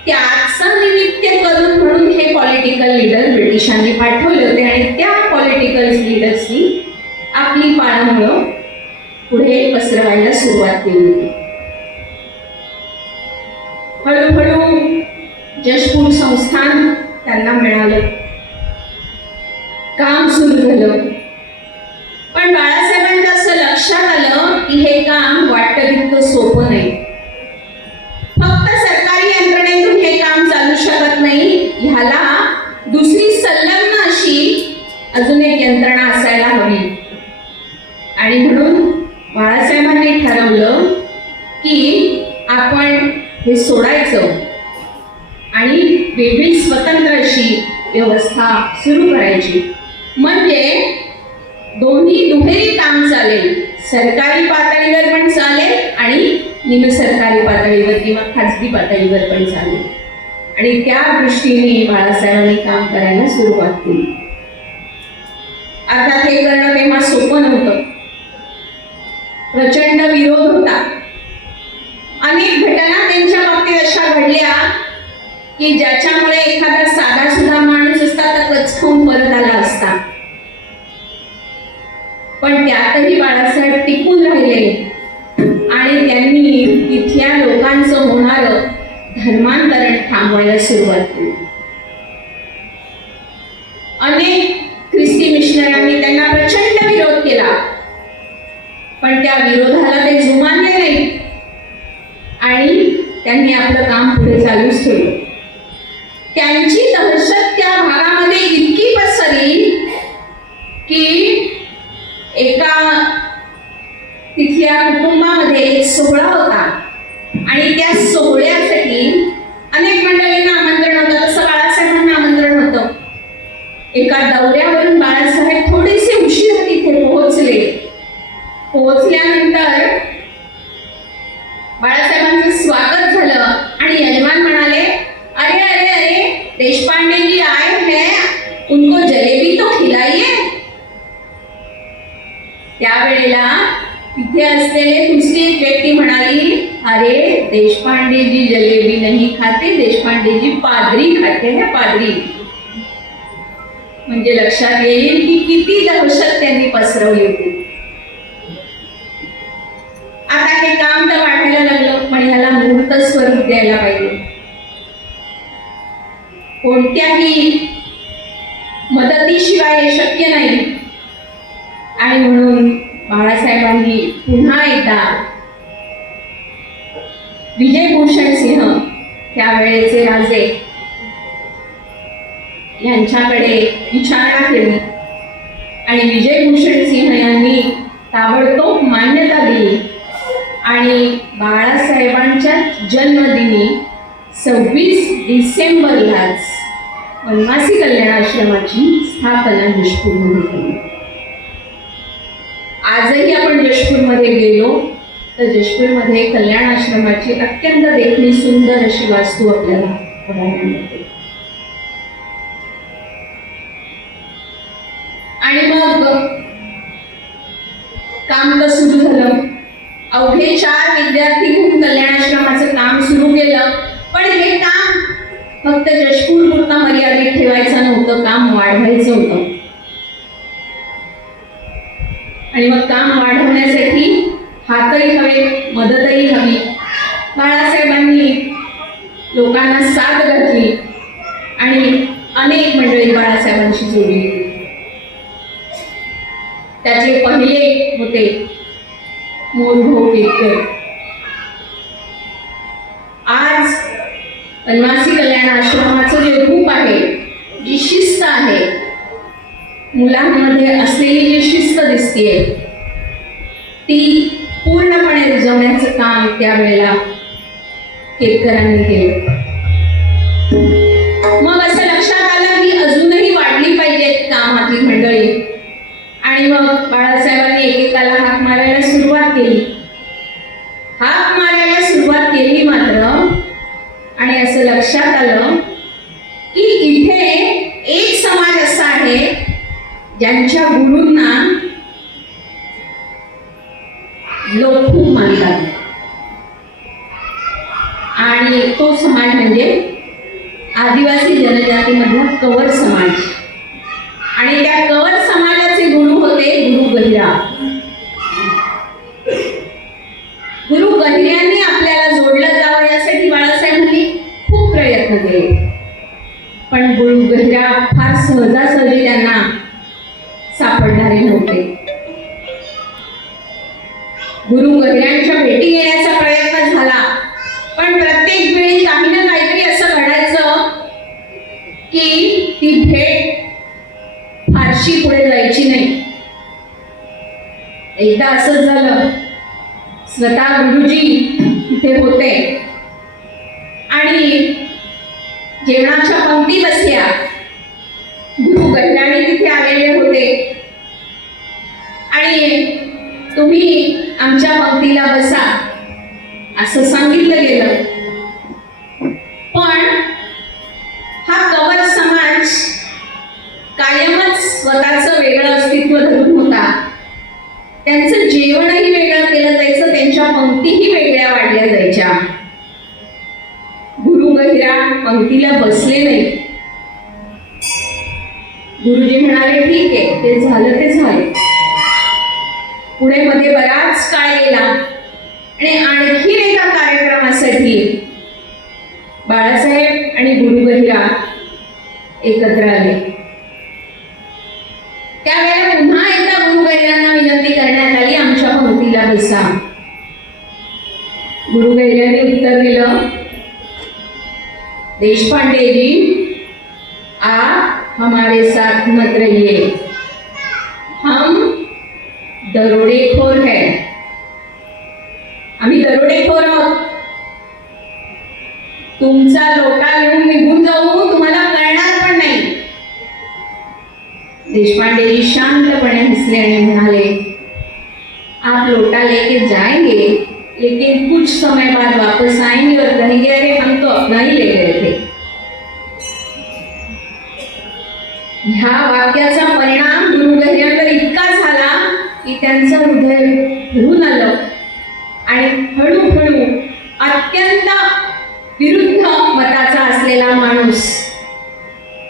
त्याचं निमित्त करून म्हणून हे पॉलिटिकल लीडर ब्रिटिशांनी पाठवले होते. आणि त्या पॉलिटिकल लीडर्सनी आपली पाळंमुळं पुढे पसरवायला सुरुवात केली होती. हळूहळू जशपूर संस्थान त्यांना मिळालं, काम सुरू झालं. पण बाळासाहेबांच्या असं लक्षात आलं की हे काम वाटतं तितकं सोपं नाही. फक्त सरकारी यंत्रणेतून हे काम चालू शकत नाही. ह्याला दुसरी संलग्न अशी अजून एक यंत्रणा असायला हवी. आणि म्हणून बाळासाहेबांनी ठरवलं की आपण हे सोडायचं आणि वेगळी स्वतंत्र अशी व्यवस्था सुरू करायची. म्हणजे दोन्ही दुहेरी काम चालेल, सरकारी पातळीवर पण चालेल आणि निमसरकारी पातळीवर किंवा खाजगी पातळीवर पण चालेल. आणि त्या दृष्टीने बाळासाहेबांनी काम करायला सुरुवात केली. अर्थात हे करणं तेव्हा सोपं नव्हतं. प्रचंड विरोध होता. अनेक घटना त्यांच्या बाबतीत अशा घडल्या की ज्याच्यामुळे एखादा साधा सुद्धा माणूस असता तर कचकून परत आला असता. पण त्यातही बाळासाहेब टिकून राहिले आणि त्यांनी तिथल्या लोकांचं होणारं धर्मांतरण थांबवायला सुरुवात केली. अनेक ख्रिस्ती मिशनऱ्यांनी त्यांना प्रचंड विरोध केला, पण त्या विरोधाला ते जुमानले नाही आणि त्यांनी आपलं काम पुढे चालूच ठेवलं. त्यांची दहशत त्या भागामध्ये इतकी पसरली की एका तिथल्या कुटुंबामध्ये एक सोहळा होता आणि त्या सोहळ्यासाठी अनेक मंडळींना आमंत्रण होतं. तसं बाळासाहेबांना आमंत्रण होतं. एका दौऱ्यावरून बाळासाहेब थोडेसे उशीर तिथे पोहोचले. पोहोचल्यानंतर बाळासाहेबांचं स्वागत झालं आणि यजमान म्हणाले, अरे अरे अरे देशपांडे जी आए हैं, उनको जलेबी तो खिलाइए. त्यावेळेला तिथे असलेले दुसरी एक व्यक्ती म्हणाली, अरे देशपांडे जी जलेबी नहीं खाते, देशपांडे जी पादरी खाते हैं, पादरी. म्हणजे लक्षात येईल की किती दहशत त्यांनी पसरवली होती. आता हे काम तर वाढायला लागलं, पण ह्याला मूर्त स्वरूप द्यायला पाहिजे. कोणत्याही हे शक्य नाही. आणि म्हणून बाळासाहेबांनी पुन्हा एकदा विजयभूषण सिंह, त्यावेळेचे राजे, यांच्याकडे विचारणा केली आणि विजयभूषण सिंह यांनी ताबडतोब मान्यता दिली आणि बाळासाहेबांच्या जन्मदिनी 26 डिसेंबरलाच वनवासी कल्याण आश्रमाची स्थापना जशपूरमध्ये केली. आजही आपण जशपूरमध्ये गेलो तर जशपूरमध्ये कल्याण आश्रमाची अत्यंत देखणी सुंदर अशी वास्तू आपल्याला बघायला मिळते. आणि मग काम तर सुरू झालं. अवघे 4 विद्यार्थी घेऊन कल्याण आश्रमाचं काम सुरू केलं. पण हे काम फक्त जशपूर पुरता मर्यादित ठेवायचं नव्हतं, काम वाढवायचं होतं. आणि मग काम वाढवण्यासाठी हातही हवे, मदतही हवी. बाळासाहेबांनी लोकांना साथ घातली आणि अनेक मंडळी बाळासाहेबांशी जोडली. त्याचे पहिले होते मोरभाऊ केतकर. आज वनवासी कल्याण आश्रमाचं जे रूप आहे, जी शिस्त आहे, मुलांमध्ये असलेली जी शिस्त दिसतेय, ती पूर्णपणे रुजवण्याचं काम त्यावेळेला केतकरांनी केलं. मग असं लक्षात आलं की अजूनही वाढली पाहिजेत कामातली मंडळी. आणि मग बाळासाहेबांनी एकेकाला हाक मारायला सुरुवात केली. हाक मारायला सुरुवात केली मात्र, आणि असं लक्षात आलं की इथे एक समाज असा आहे ज्यांच्या गुरूंना लोक खूप मानतात. आणि तो समाज म्हणजे आदिवासी जनजातीमधला कवर समाज. आणि त्या कवर समाजाचे गुरु होते गुरु गहिरा. गुरु गहिऱ्यांनी आपल्याला जोडलं जावं यासाठी बाळासाहेबांनी खूप प्रयत्न केले. पण गुरु गहिरा फार सहजासहजी त्यांना सापडणारे नव्हते. गुरु गहिऱ्यांच्या भेटी घेण्याचा प्रयत्न झाला, पण प्रत्येक वेळी काही ना काहीतरी असं घडायचं की ती भेट फारशी पुढे जायची नाही. एकदा असंच झालं, स्वतः गुरुजी तिथे होते आणि जेवणाच्या पंक्ती बसल्या. गुरु गहिराणी तिथे आलेले होते आणि तुम्ही आमच्या पंक्तीला बसा असं सांगितलं गेलं. पण हा कवर समाज कायमच स्वतःचं वेगळं अस्तित्व धरून होता. त्यांचं जेवणही वेगळं केलं जायचं, त्यांच्या पंक्तीही वेगळ्या वाढल्या जायच्या. गुरु गहिरा पंक्तीला बसले नाही. गुरुजी म्हणाले ठीक आहे, ते झालं ते झालं. पुढे मध्ये बराच काळ गेला आणि आणखी एका कार्यक्रमासाठी बाळासाहेब आणि गुरु गहिरा एकत्र आले. त्यावेळेला पुन्हा एकदा गुरु गहिरांना विनंती करण्यात आली, आमच्या पंक्तीला बसा. गुरु गहिरांनी उत्तर दिलं, देशपांडे जी, आप हमारे साथ मत रहिए, हम दरोडेखोर है. आम्ही दरोडेखोर आहोत. तुमचा लोटा घेऊन निघून जाऊ तुम्हाला कळणार पण नाही. देशपांडे जी शांतपणे हसले आणि म्हणाले, आप लोटा लेके जाएंगे लेकिन कुछ समय बाद वापस आएंगे और कहेंगे अरे हम तो अपना ही ले गए थे. ह्या वाक्याचा परिणाम गुरु गहिऱ्यांवर इतका झाला की त्यांचं हृदय भरून आलं आणि हळूहळू अत्यंत विरुद्ध मताचा असलेला माणूस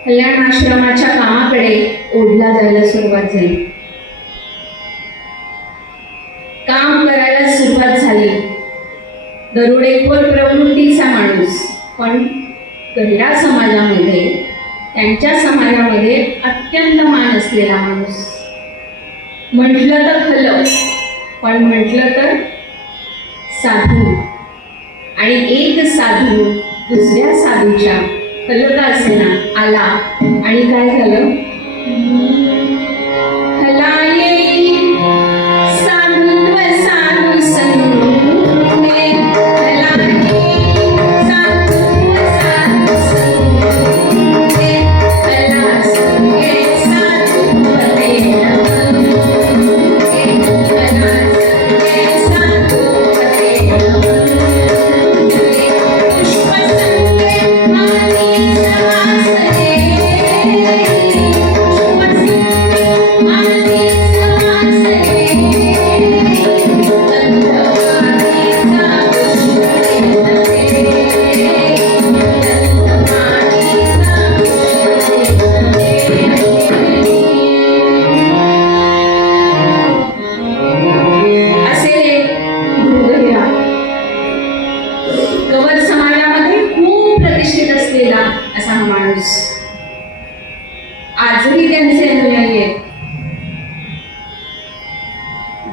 कल्याण आश्रमाच्या कामाकडे ओढला जायला सुरुवात झाली. काम करायला सुरुवात झाली. दरोडेखोर प्रवृत्तीचा माणूस, पण गहिरा समाजामध्ये त्यांच्या समाजामध्ये अत्यंत मान असलेला माणूस. म्हटलं तर खलं, पण म्हटलं तर साधू. आणि एक साधू दुसऱ्या साधूच्या खलं का असेना आला आणि काय झालं, खला येई साधुत्व साधू संगे, खला येई साधुत्व साधू संगे, खला संगे साधुत्व तेन मंगे, खला संगे साधुत्व तेन मंगे, पुष्प संगे माती समासने, पुष्प संगे माती समासने, असे गुरुगहिरा गवत समाजामध्ये खूप प्रतिष्ठित असलेला असा हा माणूस. आजही त्यांचे अनुयायी आहेत.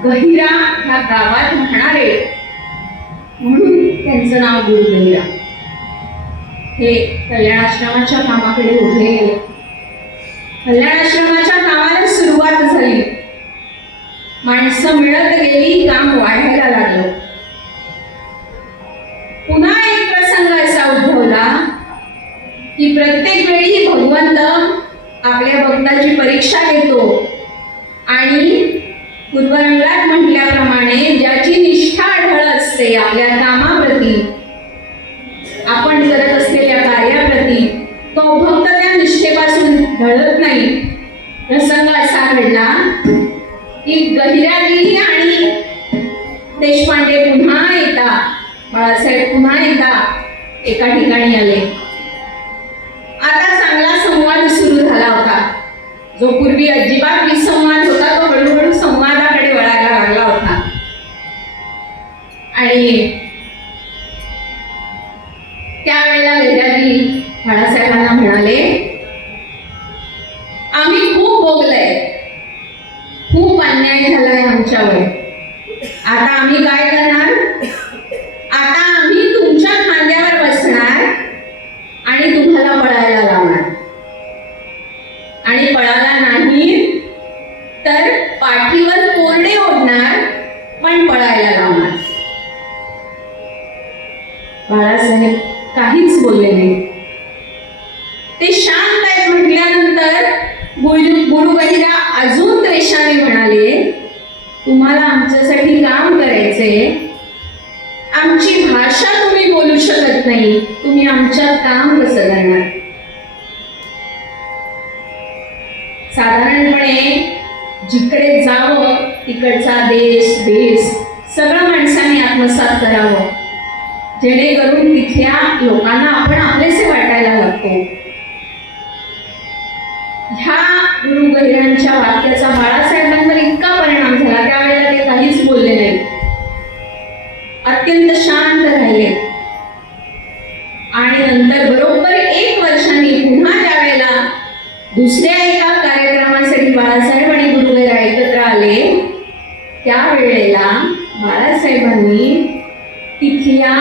गहिरा ह्या गावात राहणारे म्हणून त्यांचं नाव गुरु गहिरा. हे कल्याणाश्रमाच्या कामाकडे उभे गेले. कल्याणाश्रमाच्या कामाला सुरुवात झाली. माणसं मिळत गेली, काम वाढायला लागलं. पुन्हा एक प्रसंग असा उद्भवला की प्रत्येक वेळी भगवंत आपल्या भक्ताची परीक्षा घेतो आणि पूर्वरंगात म्हटल्याप्रमाणे ज्याची निष्ठा आढळ असते आपल्या कामाप्रती, आपण करत असलेल्या कार्याप्रती, तो भक्त त्या निष्ठेपासून ढळत नाही. प्रसंग असा घडला की गहिराजी आणि देशपांडे पुन्हा येता, बाळासाहेब पुन्हा एकदा एका ठिकाणी आले. आता चांगला संवाद सुरू झाला होता. जो पूर्वी अजिबात विसंवाद होता तो हळूहळू संवादाकडे वळायला लागला होता. आणि त्यावेळेला गहिराजी बाळासाहेबांना म्हणाले, आम्ही खूप भोगलंय, खूप अन्याय झालाय आमच्यावर. आता आम्ही काय करणार? आता आम्ही तुमच्या खांद्यावर बसणार आणि तुम्हाला पळायला लावणार. आणि पळाला नाही तर पाठीवर कोरडे ओढणार, पण पळायला लावणार. बाळासाहेब काहीच बोलले नाही. ते शांत आहेत म्हटल्यानंतर गुरु गहिरा अजून त्रेषाने म्हणाले, तुम्हाला आमच्यासाठी काम करायचे, आमची भाषा तुम्ही बोलू शकत नाही, तुम्ही आमच्यात काम कसं करणार? साधारणपणे जिकडे जावं तिकडचा देश भेस सगळं माणसाने आत्मसात करावं, जेणेकरून तिथल्या लोकांना आपण आपलेसे वाटायला लागतो. ह्या गुरु गहिरांच्या वाक्याचा बाळासाहेबांवर इतका परिणाम झाला, त्यावेळेला ते काहीच बोलले नाही, अत्यंत शांत राहिले. आणि नंतर बरोबर 1 वर्षांनी पुन्हा ज्यावेळेला दुसऱ्या एका कार्यक्रमासाठी बाळासाहेब आणि गुरु गहिरा एकत्र आले, त्यावेळेला बाळासाहेबांनी तिथल्या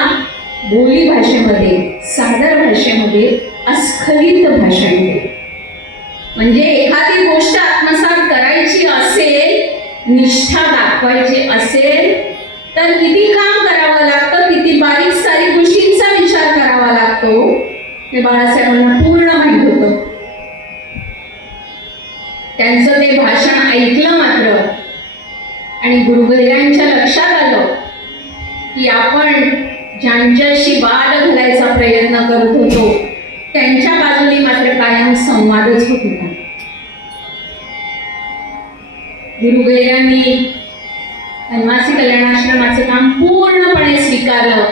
बोली भाषेमध्ये, सादर भाषेमध्ये अस्खलित भाषण केले. म्हणजे एखादी गोष्ट आत्मसात करायची असेल, निष्ठा दाखवायची असेल तर किती काम करावं लागतं, किती बारीक सारीक गोष्टींचा विचार करावा लागतो, हे बाळासाहेबांना पूर्ण माहित होतं. त्यांचं ते भाषण ऐकलं मात्र आणि गुरु गहिरांच्या लक्षात आलं की आपण ज्यांच्याशी वाद घालायचा प्रयत्न करत होतो त्यांच्या बाजूने मात्र कायम संवादच होत होता. गुरु गहिरांनी वनवासी कल्याणाश्रमाचं काम पूर्णपणे स्वीकारलं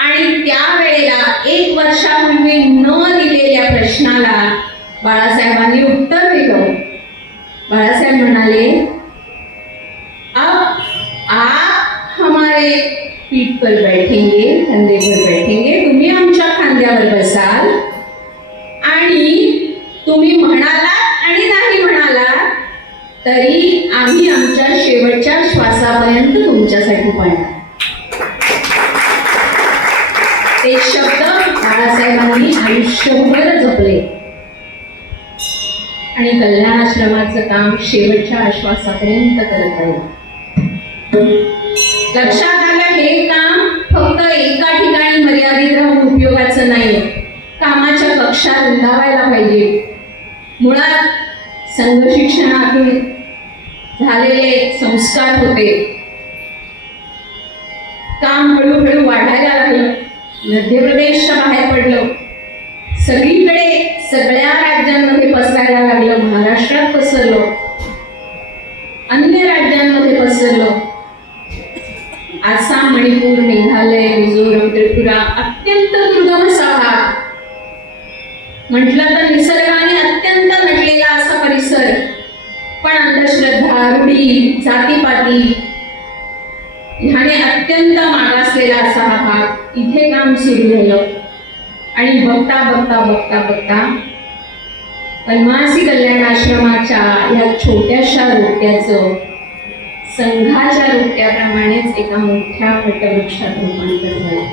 आणि त्यावेळेला 1 वर्षापूर्वी न दिलेल्या प्रश्नाला बाळासाहेबांनी उत्तर दिलं. बाळासाहेब म्हणाले, अब आप हमारे पीठ पर बैठेंगे, कंधे पर बैठेंगे, तुम्ही आमच्या खांद्यावर बसाल आणि बाळासाहेबांनी आयुष्यभर जपले आणि कल्याणाश्रमाचं काम शेवटच्या आश्वासापर्यंत करत राहिले. लक्षात आलं, हे काम फक्त एका ठिकाणी मर्यादित राहून उपयोगाचं नाही, कामाच्या कक्षा रुंदावायला पाहिजे. मुळात संघ शिक्षणातून झालेले संस्कार होते, काम हळूहळू वाढायला लागलं, मध्य प्रदेशच्या बाहेर पडलं, सगळीकडे सगळ्या राज्यांमध्ये पसरायला लागलं, महाराष्ट्रात पसरलं, अन्य राज्यांमध्ये पसरलं. आसाम, मणिपूर, मेघालय, मिझोरम, त्रिपुरा अत्यंत दुर्गम असा भाग, म्हटलं तर निसर्गाने अत्यंत नटलेला असा परिसर, पण अंधश्रद्धा, रूढी, जातीपाती ह्याने अत्यंत मागासलेला असा हा भाग. इथे काम सुरू झालं आणि बघता बघता बघता बघता वनवासी कल्याण आश्रमाच्या या छोट्याशा रोट्याचं संघाच्या रोट्याप्रमाणेच एका मोठ्या वटवृक्षात रूपांतर झालं.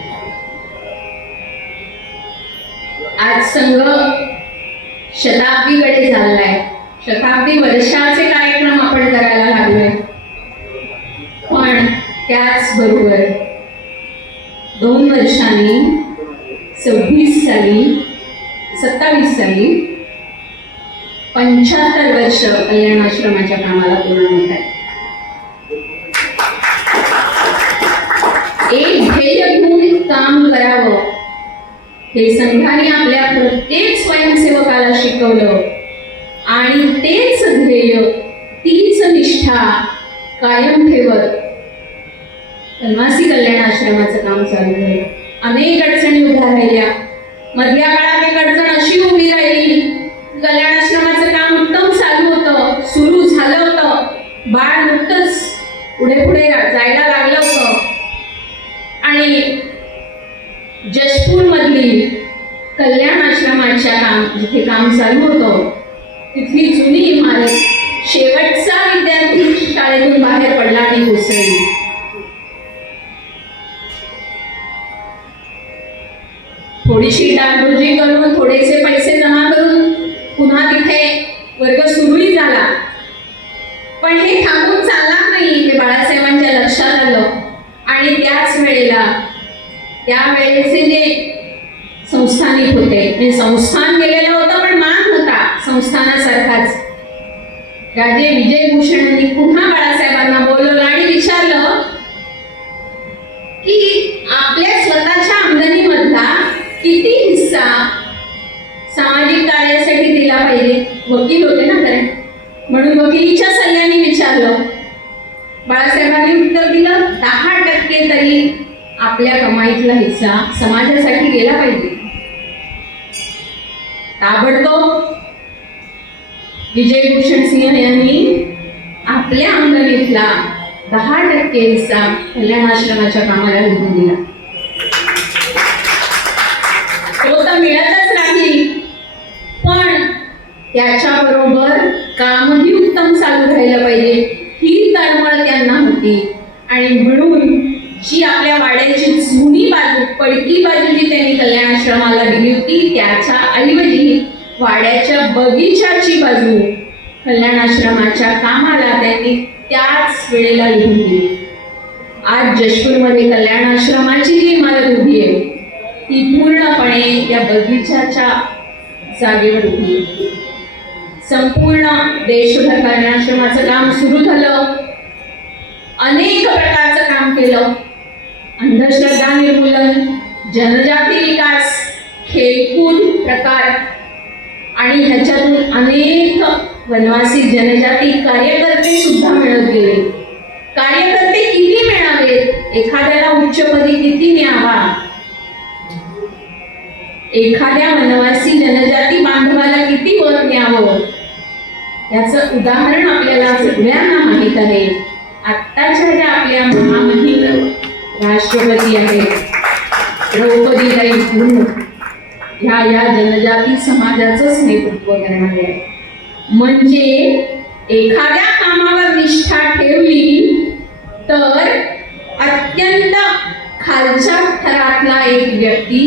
आज संघ शताब्दीकडे चाललाय, शताब्दी वर्षाचे कार्यक्रम आपण करायला लागलोय, पण त्याचबरोबर 2 वर्षांनी 26 साली 27 साली 75 वर्ष कल्याण आश्रमाच्या कामाला पूर्ण होत आहे. एक ध्येय घेऊन काम करावं हे संघाने आपल्या प्रत्येक स्वयंसेवकाला शिकवलं आणि तेच ध्येय, तीच निष्ठा कायम ठेवत वनवासी कल्याण आश्रमाचं काम चालू झालं. अनेक अडचणी उभ्या राहिल्या. मधल्या काळात एक अडचण अशी उभी राहिली, कल्याण आश्रमाचं काम उत्तम चालू होतं, सुरू झालं होतं, बाळ नुकतंच पुढे पुढे जायला लागलं होतं आणि जशपूर मधली कल्याण आश्रमाच्या जिथे काम चालू होतं तिथली जुनी इमारत शेवटचा विद्यार्थी शाळेतून बाहेर पडला आणि कोसळली. थोडीशी डागडुजी करून, थोडेसे पैसे जमा करून पुन्हा तिथे वर्ग सुरूही झाला, पण हे थांबून चालणार नाही हे बाळासाहेबांच्या लक्षात आलं. आणि त्याच वेळेला त्यावेळेचे जे संस्थानिक होते, म्हणजे संस्थान गेलेलं होतं पण मान होता संस्थानासारखाच, राजे विजयभूषण यांनी पुन्हा बाळासाहेबांना बोलवलं आणि विचारलं की आपल्या स्वतःच्या आमदनीमधला किती हिस्सा सामाजिक कार्यासाठी दिला पाहिजे. वकील होते ना खरे, म्हणून वकिलीच्या सल्ल्याने विचारलं. बाळासाहेबांनी उत्तर दिलं 10% तरी आपल्या कमाईतला हिस्सा समाजासाठी गेला पाहिजे. ताबडतोब विजयभूषण सिंह यांनी आपल्या आमदनीतला 10% हिस्सा कल्याण आश्रमाच्या कामाला निघून दिला. तो तर मिळतच नाही, पण त्याच्याबरोबर कामही उत्तम चालू राहिलं पाहिजे ही तळमळ त्यांना होती. आणि म्हणून जी आपल्या वाड्याची जुनी बाजू, पडकी बाजू जी त्यांनी कल्याण आश्रमाला दिली होती, त्याच्या ऐवजी वाड्याच्या बगीचाची बाजू कल्याण आश्रमाच्या कामाला त्यांनी त्याच वेळेला लिहून दिली. आज जशपूरमध्ये कल्याण आश्रमाची जी इमारत उभी आहे ती पूर्णपणे या बगीचाच्या जागेवर उभी आहे. संपूर्ण देशभर कल्याण आश्रमाचं काम सुरू झालं, अनेक प्रकारचं काम केलं. अंधश्रद्धा निर्मूलन, जनजाती विकास, खेळकूद प्रकार आणि ह्याच्यातून अनेक वनवासी जनजाती कार्यकर्ते सुद्धा मिळत गेले. कार्यकर्ते किती मिळावेत, एखाद्याला उच्चपदी किती न्यावा, एखाद्या वनवासी जनजाती बांधवाला किती वर न्यावं, याचं उदाहरण आपल्याला सगळ्यांना माहीत आहे. आत्ताच्या ज्या आपल्या महामहिम राष्ट्रपती आहेत द्रौपदीबाई मुर्मू, ह्या जनजाती समाजाचंच नेतृत्व करणारे आहे. म्हणजे एखाद्या कामावर निष्ठा ठेवली तर अत्यंत खालच्या थरातला एक व्यक्ती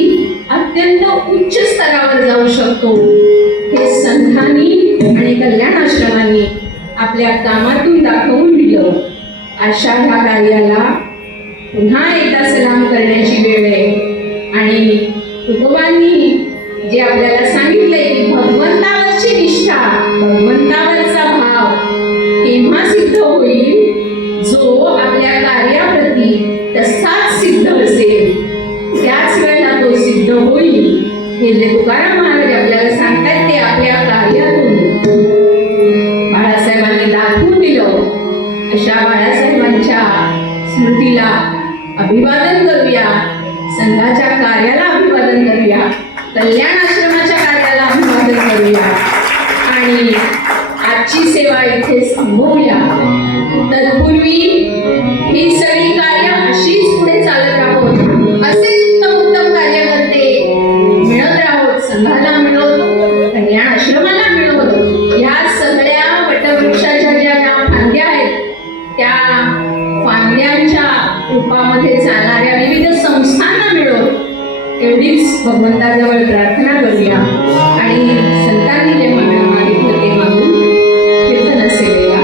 अत्यंत उच्च स्तरावर जाऊ शकतो हे संघांनी आणि कल्याण आश्रमांनी आपल्या कामातून दाखवून दिलं. अशा ह्या कार्याला पुन्हा एकदा सलाम करण्याची वेळ आहे. आणि तुकोबांनी जे आपल्याला सांगितलंय की भगवंतावरची निष्ठा, भगवंतावरचा भाव तेव्हा सिद्ध होईल जो आपल्या कार्याप्रती तसाच सिद्ध असेल, त्याच वेळेला तो सिद्ध होईल. हे जे तुकाराम महाराज आपल्याला सांगतात ते आपल्या कार्यातून बाळासाहेबांनी दाखवून दिलं. अशा बाळासाहेबांच्या स्मृतीला अभिवादन करूया, संघाच्या कार्याला अभिवादन करूया, कल्याण आश्रमाच्या कार्याला अभिवादन करूया आणि आजची सेवा इथे थांबवूया. तत्पूर्वी ही सगळी कार्य अशीच पुढे चालत राहोत, असेच उत्तम उत्तम कार्यकर्ते मिळत राहोत, संघाला मिळवत, कल्याण आश्रमाला मिळवत. या सगळ्या वटवृक्षाच्या ज्या फांद्या आहेत त्या फांद्यांच्या रूपामध्ये चालणाऱ्या विविध संस्थांना मिळवत एवढीच भगवंताजवळ प्रार्थना करूया. आणि संतांनी जे मागितलं ते मागून कीर्तन सेवेला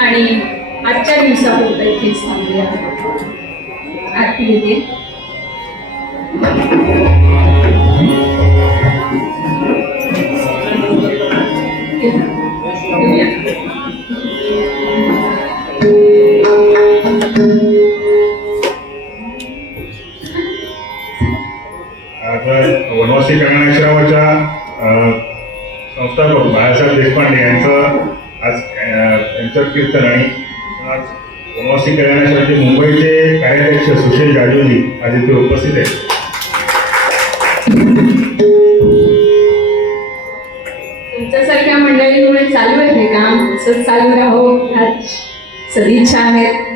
आणि आजच्या दिवसापुरतं इथेच थांबूया. आरती घेते. वनवासी कल्याण आश्रमाच्या संस्थापक बाळासाहेब देशपांडे यांचं आज त्यांचं कीर्तन आणि आज वनवासी कल्याण आश्रमाचे मुंबईचे कार्याध्यक्ष सुशील जाजोली आज इथे उपस्थित आहेत. तुमच्यासारख्या मंडळींमुळे चालू आहे हे काम, असंच चालू राहो. सदिच्छा आहेत.